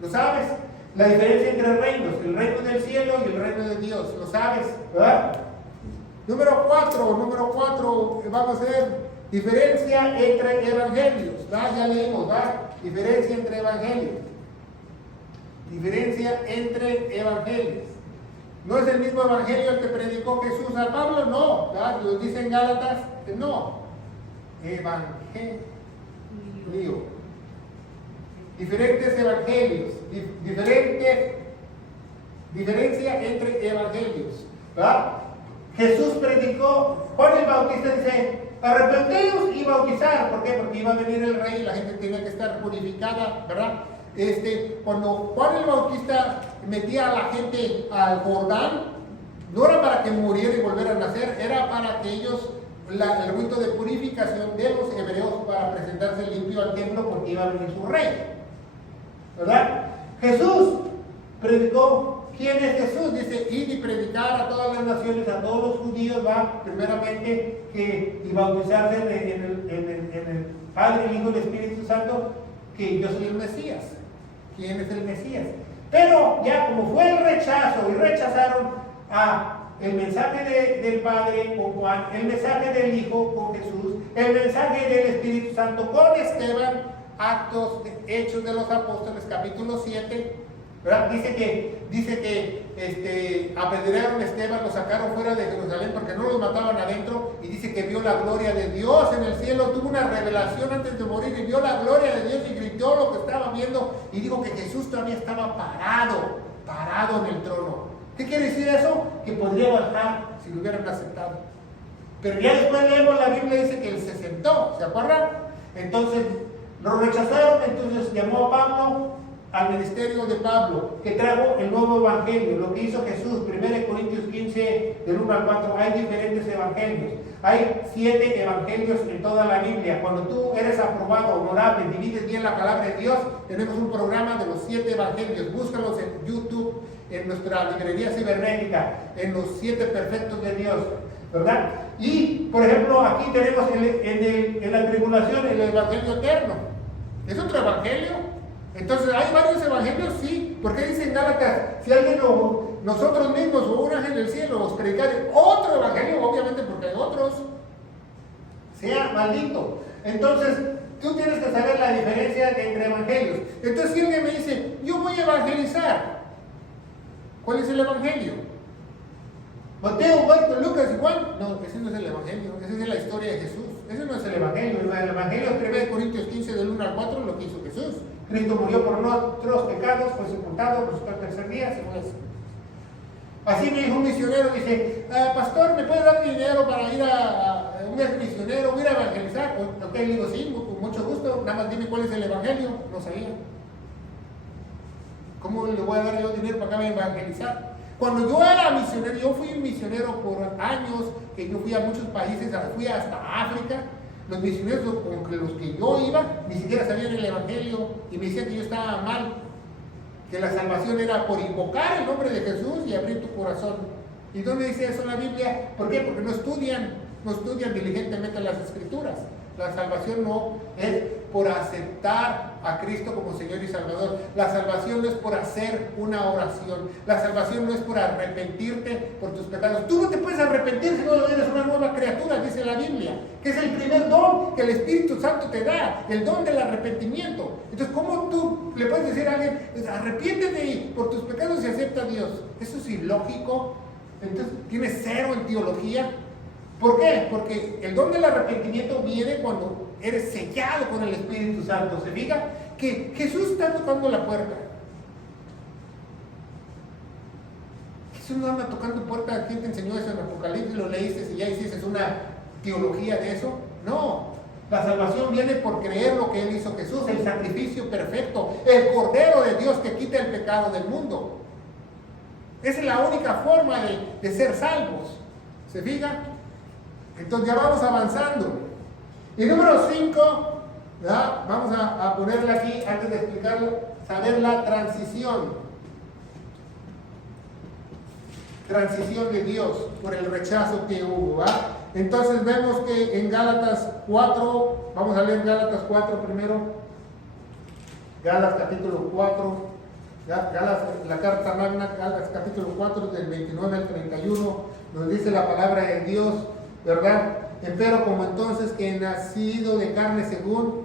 ¿Lo sabes? La diferencia entre reinos, el reino del cielo y el reino de Dios. ¿Lo sabes? ¿Verdad? Número 4, vamos a ver diferencia entre evangelios. ¿Verdad? Ya leímos, ¿verdad? Diferencia entre evangelios. Diferencia entre evangelios. ¿No es el mismo evangelio el que predicó Jesús a Pablo? No, ¿verdad? Lo dice en Gálatas, no. Evangelio. Diferentes evangelios, diferencia entre evangelios, ¿verdad? Jesús predicó, Juan el Bautista dice, arrepenteos y bautizar. ¿Por qué? Porque iba a venir el rey y la gente tenía que estar purificada, ¿verdad? Cuando Juan el Bautista metía a la gente al Jordán, no era para que muriera y volviera a nacer, era para que ellos, el rito de purificación de los hebreos para presentarse limpio al templo porque iba a venir su rey, ¿verdad? Jesús predicó. ¿Quién es Jesús? Dice, id y predicar a todas las naciones, a todos los judíos, va primeramente y bautizarse en el Padre, el Hijo y el Espíritu Santo, que yo soy el Mesías. ¿Quién es el Mesías? Pero ya como fue el rechazo y rechazaron el mensaje del Padre con Juan, el mensaje del Hijo con Jesús, el mensaje del Espíritu Santo con Esteban, Hechos de los Apóstoles, capítulo 7, ¿verdad? Dice que apedrearon a Esteban, lo sacaron fuera de Jerusalén porque no los mataban adentro, y dice que vio la gloria de Dios en el cielo, tuvo una revelación antes de morir y vio la gloria de Dios y gritó lo que estaba viendo y dijo que Jesús todavía estaba parado en el trono. ¿Qué quiere decir eso? Que podría bajar si lo hubieran aceptado. Pero ya después leemos la Biblia, dice que él se sentó, ¿se acuerdan? Entonces lo rechazaron, entonces llamó a Pablo al ministerio de Pablo, que trajo el nuevo evangelio, lo que hizo Jesús. 1 Corintios 15, del 1 al 4, hay diferentes evangelios. Hay 7 evangelios en toda la Biblia. Cuando tú eres aprobado, honorable, divides bien la palabra de Dios, tenemos un programa de los 7 evangelios. Búscalos en YouTube, en nuestra librería cibernética, en los 7 perfectos de Dios, ¿verdad? Y, por ejemplo, aquí tenemos en la tribulación el evangelio eterno. ¿Es otro evangelio? Entonces, ¿hay varios evangelios? Sí. ¿Por qué dicen Gálatas? Si alguien nosotros mismos o un ángel del cielo os predicare otro evangelio, obviamente porque hay otros, sea maldito. Entonces, tú tienes que saber la diferencia entre evangelios. Entonces, si alguien me dice, yo voy a evangelizar, ¿cuál es el evangelio? Mateo, Marcos, Lucas y Juan. No, ese no es el evangelio, esa es la historia de Jesús. Ese no es el evangelio. El evangelio es 1 Corintios 15, del 1 al 4, lo que hizo Jesús. Cristo murió por nuestros pecados, fue sepultado, resucitó al tercer día, según eso. Así me dijo un misionero, dice, pastor, ¿me puede dar dinero para ir a un misionero, voy a evangelizar? Ok, le digo, sí, con mucho gusto, nada más dime cuál es el evangelio. No sabía. ¿Cómo le voy a dar yo dinero para que me evangelizar? Cuando yo era misionero, yo fui un misionero por años, que yo fui a muchos países, fui hasta África, Los misioneros con los que yo iba ni siquiera sabían el evangelio y me decían que yo estaba mal, que la salvación era por invocar el nombre de Jesús y abrir tu corazón. ¿Y dónde dice eso en la Biblia? ¿Por qué? Porque no estudian diligentemente las Escrituras. La salvación no es por aceptar a Cristo como Señor y Salvador. La salvación no es por hacer una oración. La salvación no es por arrepentirte por tus pecados. Tú no te puedes arrepentir si no eres una nueva criatura, dice la Biblia, que es el primer don que el Espíritu Santo te da, el don del arrepentimiento. Entonces, ¿cómo tú le puedes decir a alguien, arrepiéntete por tus pecados y acepta a Dios? Eso es ilógico. Entonces, tienes cero en teología. ¿Por qué? Porque el don del arrepentimiento viene cuando eres sellado con el Espíritu Santo. ¿Se fija? Que Jesús está tocando la puerta. Jesús no anda tocando puerta. ¿Quién te enseñó eso en Apocalipsis? ¿Lo leíste y ya hiciste una teología de eso? No. La salvación viene por creer lo que Él hizo Jesús, el sacrificio perfecto, el Cordero de Dios que quita el pecado del mundo. Esa es la única forma de ser salvos. ¿Se fija? Entonces ya vamos avanzando. Y número 5, vamos a ponerle aquí, antes de explicarlo, saber la transición. Transición de Dios por el rechazo que hubo. Entonces vemos que en Gálatas 4, vamos a leer Gálatas 4 primero. Gálatas capítulo 4, Gálatas, la carta magna, Gálatas capítulo 4 del 29 al 31, nos dice la palabra de Dios, ¿verdad? Empero como entonces que nacido de carne según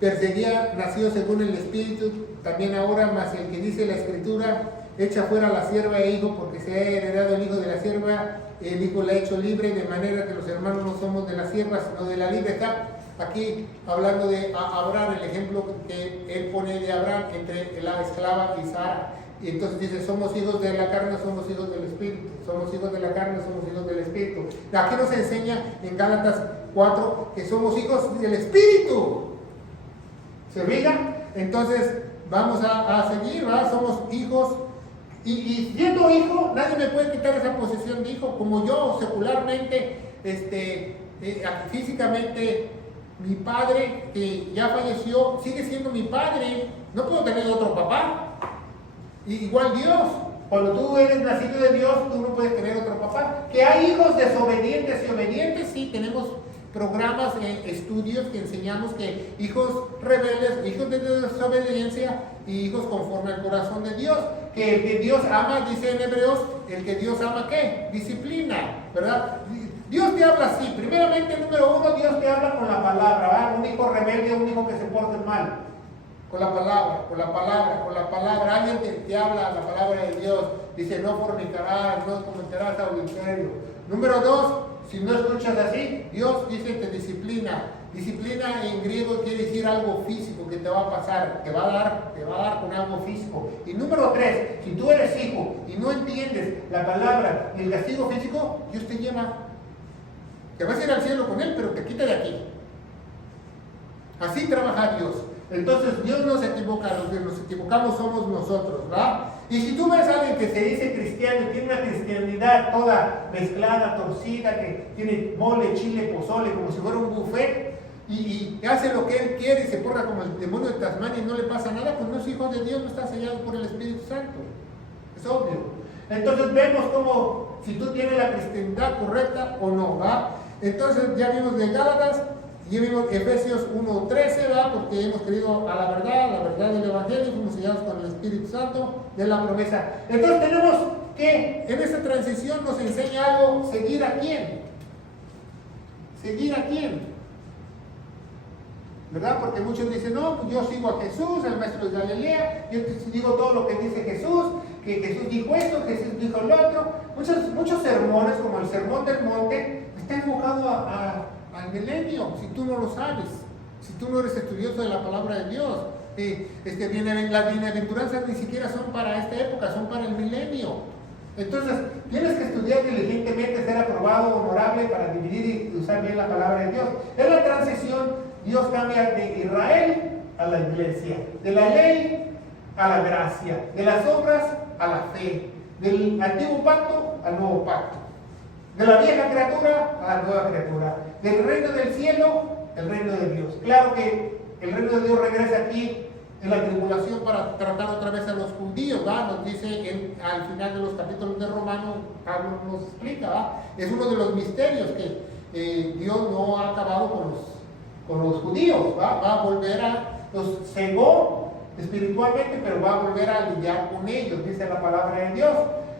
perseguía, nacido según el Espíritu, también ahora, más el que dice la Escritura, echa fuera la sierva e hijo, porque se ha heredado el hijo de la sierva, el hijo la ha hecho libre, de manera que los hermanos no somos de la sierva, sino de la libertad. Aquí hablando de Abraham, el ejemplo que él pone de Abraham entre la esclava y Sara. Y entonces dice, somos hijos de la carne, somos hijos del Espíritu. Somos hijos de la carne, somos hijos del Espíritu. Aquí nos enseña en Gálatas 4 que somos hijos del Espíritu. ¿Se fijan? Entonces vamos a seguir, ¿verdad? Somos hijos. Y siendo hijo, nadie me puede quitar esa posición de hijo. Como yo, secularmente, físicamente, mi padre, que ya falleció, sigue siendo mi padre. No puedo tener otro papá. Igual Dios, cuando tú eres nacido de Dios, tú no puedes tener otro papá. Que hay hijos desobedientes y obedientes, sí, tenemos programas, estudios que enseñamos que hijos rebeldes, hijos de desobediencia y hijos conforme al corazón de Dios. Que el que Dios ama, dice en Hebreos, el que Dios ama, ¿qué? Disciplina, ¿verdad? Dios te habla así. Primeramente, número 1, Dios te habla con la palabra, ¿verdad? Un hijo rebelde, un hijo que se porte mal. Con la palabra, con la palabra, con la palabra. Alguien te habla la palabra de Dios. Dice, no fornicarás, no cometerás adulterio. Número 2, si no escuchas así, Dios dice te disciplina. Disciplina en griego quiere decir algo físico que te va a pasar, te va a dar con algo físico. Y número 3, si tú eres hijo y no entiendes la palabra y el castigo físico, Dios te lleva. Te vas a ir al cielo con Él, pero te quita de aquí. Así trabaja Dios. Entonces Dios no se equivoca, los que nos equivocamos somos nosotros, ¿verdad? Y si tú ves a alguien que se dice cristiano y tiene una cristianidad toda mezclada, torcida, que tiene mole, chile, pozole, como si fuera un buffet, y hace lo que él quiere y se porta como el demonio de Tasmania y no le pasa nada, pues no es hijo de Dios, no está sellado por el Espíritu Santo. Es obvio. Entonces vemos como si tú tienes la cristianidad correcta o no, ¿va? Entonces ya vimos de Gálatas. Y vimos Efesios 1:13, ¿verdad? Porque hemos creído a la verdad del Evangelio, fuimos sellados con el Espíritu Santo de la promesa. Entonces tenemos que en esta transición nos enseña algo, seguir a quién. ¿Seguir a quién? ¿Verdad? Porque muchos dicen, no, pues yo sigo a Jesús, el maestro de Galilea, yo digo todo lo que dice Jesús, que Jesús dijo esto, que Jesús dijo lo otro. Muchos sermones, como el Sermón del Monte, está enfocado al milenio, si tú no lo sabes, si tú no eres estudioso de la palabra de Dios. Las bienaventuranzas ni siquiera son para esta época, son para el milenio. Entonces, tienes que estudiar diligentemente, ser aprobado, honorable, para dividir y usar bien la palabra de Dios. En la transición, Dios cambia de Israel a la iglesia, de la ley a la gracia, de las obras a la fe, del antiguo pacto al nuevo pacto. De la vieja criatura a la nueva criatura. Del reino del cielo el reino de Dios. Claro que el reino de Dios regresa aquí en la tribulación para tratar otra vez a los judíos, ¿va? Nos dice al final de los capítulos de Romanos, Pablo nos explica, ¿va? Es uno de los misterios que Dios no ha acabado con los judíos, ¿va? Va a volver los cegó espiritualmente, pero va a volver a lidiar con ellos, dice la palabra de Dios.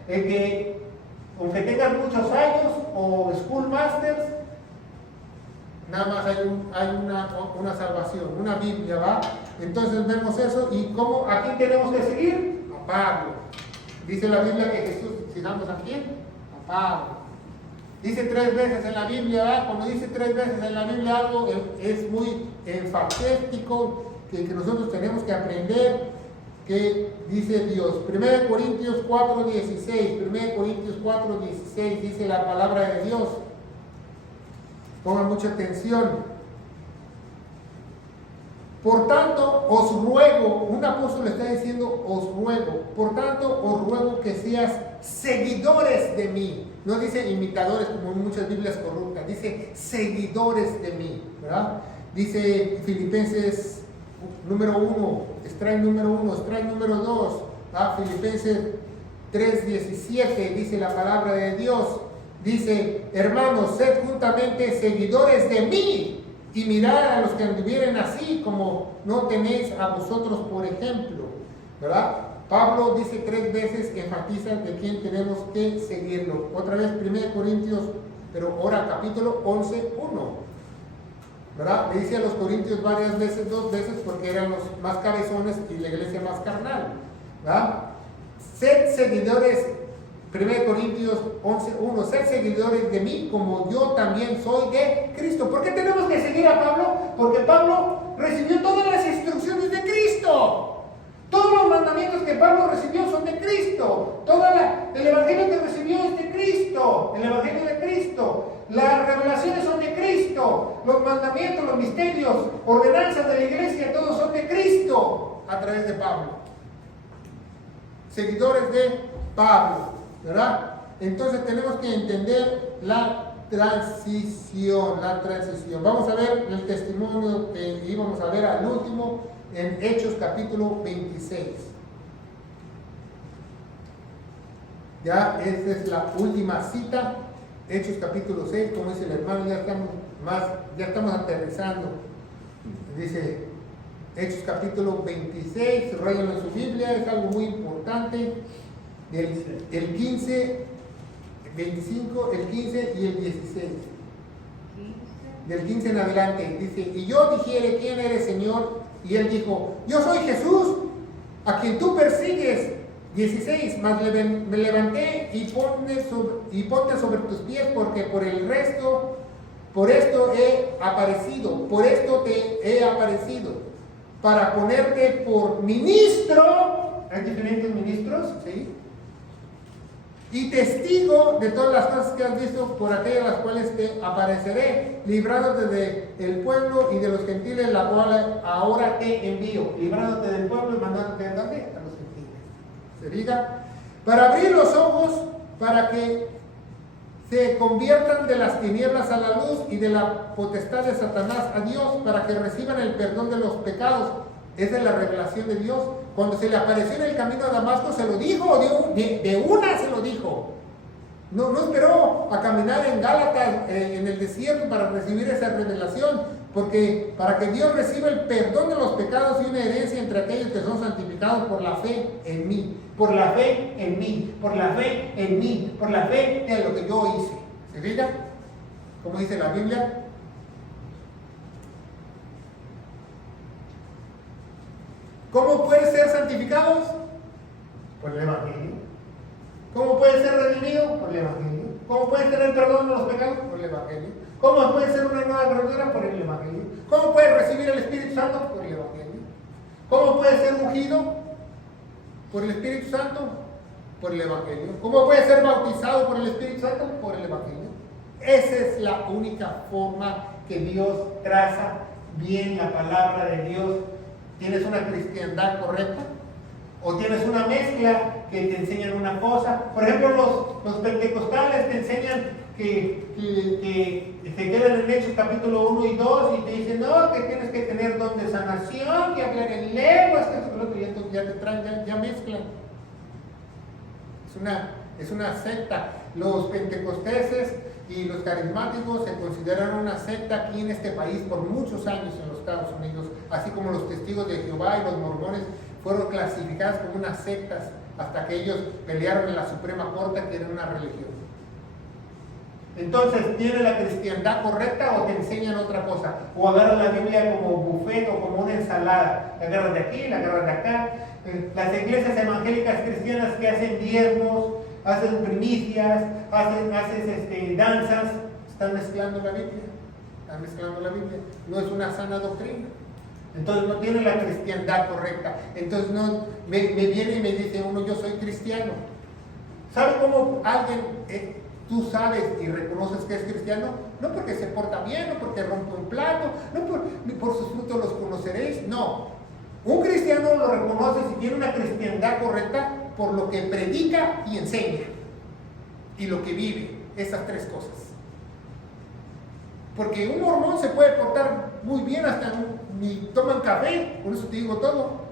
Que aunque tengan muchos años o schoolmasters, nada más hay una salvación, una Biblia, ¿va? Entonces vemos eso. ¿Y a quién tenemos que seguir? A Pablo. Dice la Biblia que Jesús, sigamos a quién, a Pablo. Dice 3 veces en la Biblia, ¿va? Cuando dice 3 veces en la Biblia algo es muy enfatético, que nosotros tenemos que aprender, que dice Dios. 1 Corintios 4:16, 1 Corintios 4:16 dice la palabra de Dios. Pongan mucha atención. Por tanto, os ruego, un apóstol está diciendo, os ruego, por tanto, os ruego que seas seguidores de mí. No dice imitadores como en muchas Biblias corruptas, dice seguidores de mí, ¿verdad? Dice Filipenses número 1, strike número 1, strike número 2, Filipenses 3:17, dice la palabra de Dios. Dice, hermanos, sed juntamente seguidores de mí y mirad a los que anduvieren así como no tenéis a vosotros por ejemplo, ¿verdad? Pablo dice 3 veces, enfatiza de quién tenemos que seguirlo. Otra vez 1 Corintios, pero ahora capítulo 11:1, ¿verdad? Le dice a los corintios varias veces, 2 veces, porque eran los más cabezones y la iglesia más carnal, ¿verdad? Sed seguidores, 1 Corintios 11:1, sed seguidores de mí como yo también soy de Cristo. ¿Por qué tenemos que seguir a Pablo? Porque Pablo recibió todas las instrucciones de Cristo. Todos los mandamientos que Pablo recibió son de Cristo. El evangelio que recibió es de Cristo. El evangelio de Cristo. Las revelaciones son de Cristo. Los mandamientos, los misterios, ordenanzas de la iglesia, todos son de Cristo a través de Pablo. Seguidores de Pablo, ¿verdad? Entonces tenemos que entender la transición. Vamos a ver el testimonio que íbamos a ver al último en Hechos capítulo 26. Ya esta es la última cita, Hechos capítulo 6, como dice el hermano, ya estamos aterrizando. Dice Hechos capítulo 26, subrayenlo en su Biblia, es algo muy importante. El 15, 25, el 15 y el 16. Del 15 en adelante, dice, y yo dijere, ¿quién eres, Señor? Y él dijo, yo soy Jesús, a quien tú persigues. 16, mas me levanté y ponte sobre tus pies, porque por esto te he aparecido, para ponerte por ministro. Hay diferentes ministros, ¿sí? Y testigo de todas las cosas que has visto, por aquellas las cuales te apareceré, librándote del pueblo y de los gentiles, la cual ahora te envío. Librándote del pueblo y mandándote a dónde? A los gentiles. Se diga, para abrir los ojos, para que se conviertan de las tinieblas a la luz y de la potestad de Satanás a Dios, para que reciban el perdón de los pecados. Esa es la revelación de Dios. Cuando se le apareció en el camino a Damasco, se lo dijo, de una se lo dijo. No esperó a caminar en Gálatas, en el desierto, para recibir esa revelación, porque para que Dios reciba el perdón de los pecados y una herencia entre aquellos que son santificados por la fe en mí, por la fe en mí, por la fe en mí, por la fe en lo que yo hice. ¿Se fija? Como dice la Biblia. ¿Cómo pueden ser santificados? Por el Evangelio. ¿Cómo puede ser redimido? Por el Evangelio. ¿Cómo puede tener perdón de los pecados? Por el Evangelio. ¿Cómo puede ser una nueva criatura? Por el Evangelio. ¿Cómo puede recibir el Espíritu Santo? Por el Evangelio. ¿Cómo puede ser ungido? Por el Espíritu Santo. Por el Evangelio. ¿Cómo puede ser bautizado por el Espíritu Santo? Por el Evangelio. Esa es la única forma que Dios traza bien la palabra de Dios. ¿Tienes una cristiandad correcta? ¿O tienes una mezcla que te enseñan una cosa? Por ejemplo, los pentecostales te enseñan que se quedan en Hechos capítulo 1 y 2 y te dicen, no, que tienes que tener don de sanación, que hablar en lenguas, que eso, que lo otro, y ya te traen, ya mezclan. Es una secta. Los pentecosteses y los carismáticos se consideraron una secta aquí en este país por muchos años en los Estados Unidos, así como los testigos de Jehová y los mormones fueron clasificadas como unas sectas hasta que ellos pelearon en la Suprema Corte que era una religión. Entonces, ¿tiene la cristiandad correcta o te enseñan otra cosa? O agarran la Biblia como buffet o como una ensalada. La agarran de aquí, la agarran de acá. Las iglesias evangélicas cristianas que hacen diezmos, hacen primicias, hacen danzas, están mezclando la Biblia. Están mezclando la Biblia. No es una sana doctrina. Entonces no tiene la cristiandad correcta. Entonces no, me viene y me dice uno, yo soy cristiano. ¿Sabe cómo alguien, tú sabes y reconoces que es cristiano? No porque se porta bien, no porque rompe un plato, no por sus frutos los conoceréis. No. Un cristiano lo reconoce si tiene una cristiandad correcta por lo que predica y enseña. Y lo que vive. Esas tres cosas. Porque un mormón se puede portar muy bien, hasta ni toman café, por eso te digo todo.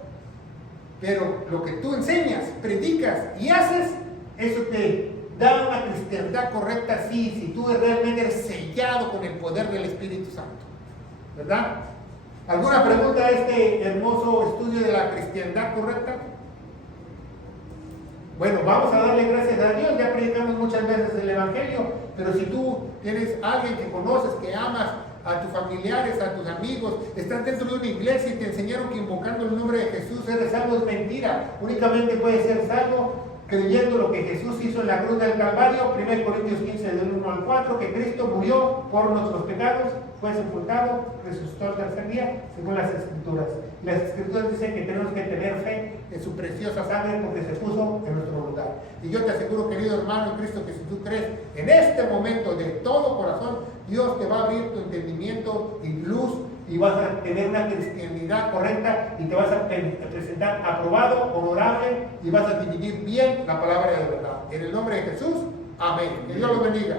Pero lo que tú enseñas, predicas y haces, eso te da una cristiandad correcta, sí, si tú realmente eres sellado con el poder del Espíritu Santo. ¿Verdad? ¿Alguna pregunta a este hermoso estudio de la cristiandad correcta? Bueno, vamos a darle gracias a Dios, ya predicamos muchas veces el Evangelio, pero si tú tienes a alguien que conoces, que amas, a tus familiares, a tus amigos, están dentro de una iglesia y te enseñaron que invocando el nombre de Jesús eres salvo, es mentira. Únicamente puedes ser salvo creyendo lo que Jesús hizo en la cruz del Calvario, 1 Corintios 15, del 1 al 4, que Cristo murió por nuestros pecados, fue sepultado, resucitó al tercer día, según las Escrituras. Las Escrituras dicen que tenemos que tener fe en su preciosa sangre porque se puso en nuestro lugar. Y yo te aseguro, querido hermano en Cristo, que si tú crees en este momento de todo corazón, Dios te va a abrir tu entendimiento y luz y vas a tener una cristianidad correcta y te vas a presentar aprobado, honorable y vas a dividir bien la palabra de verdad. En el nombre de Jesús, amén. Que Dios los bendiga.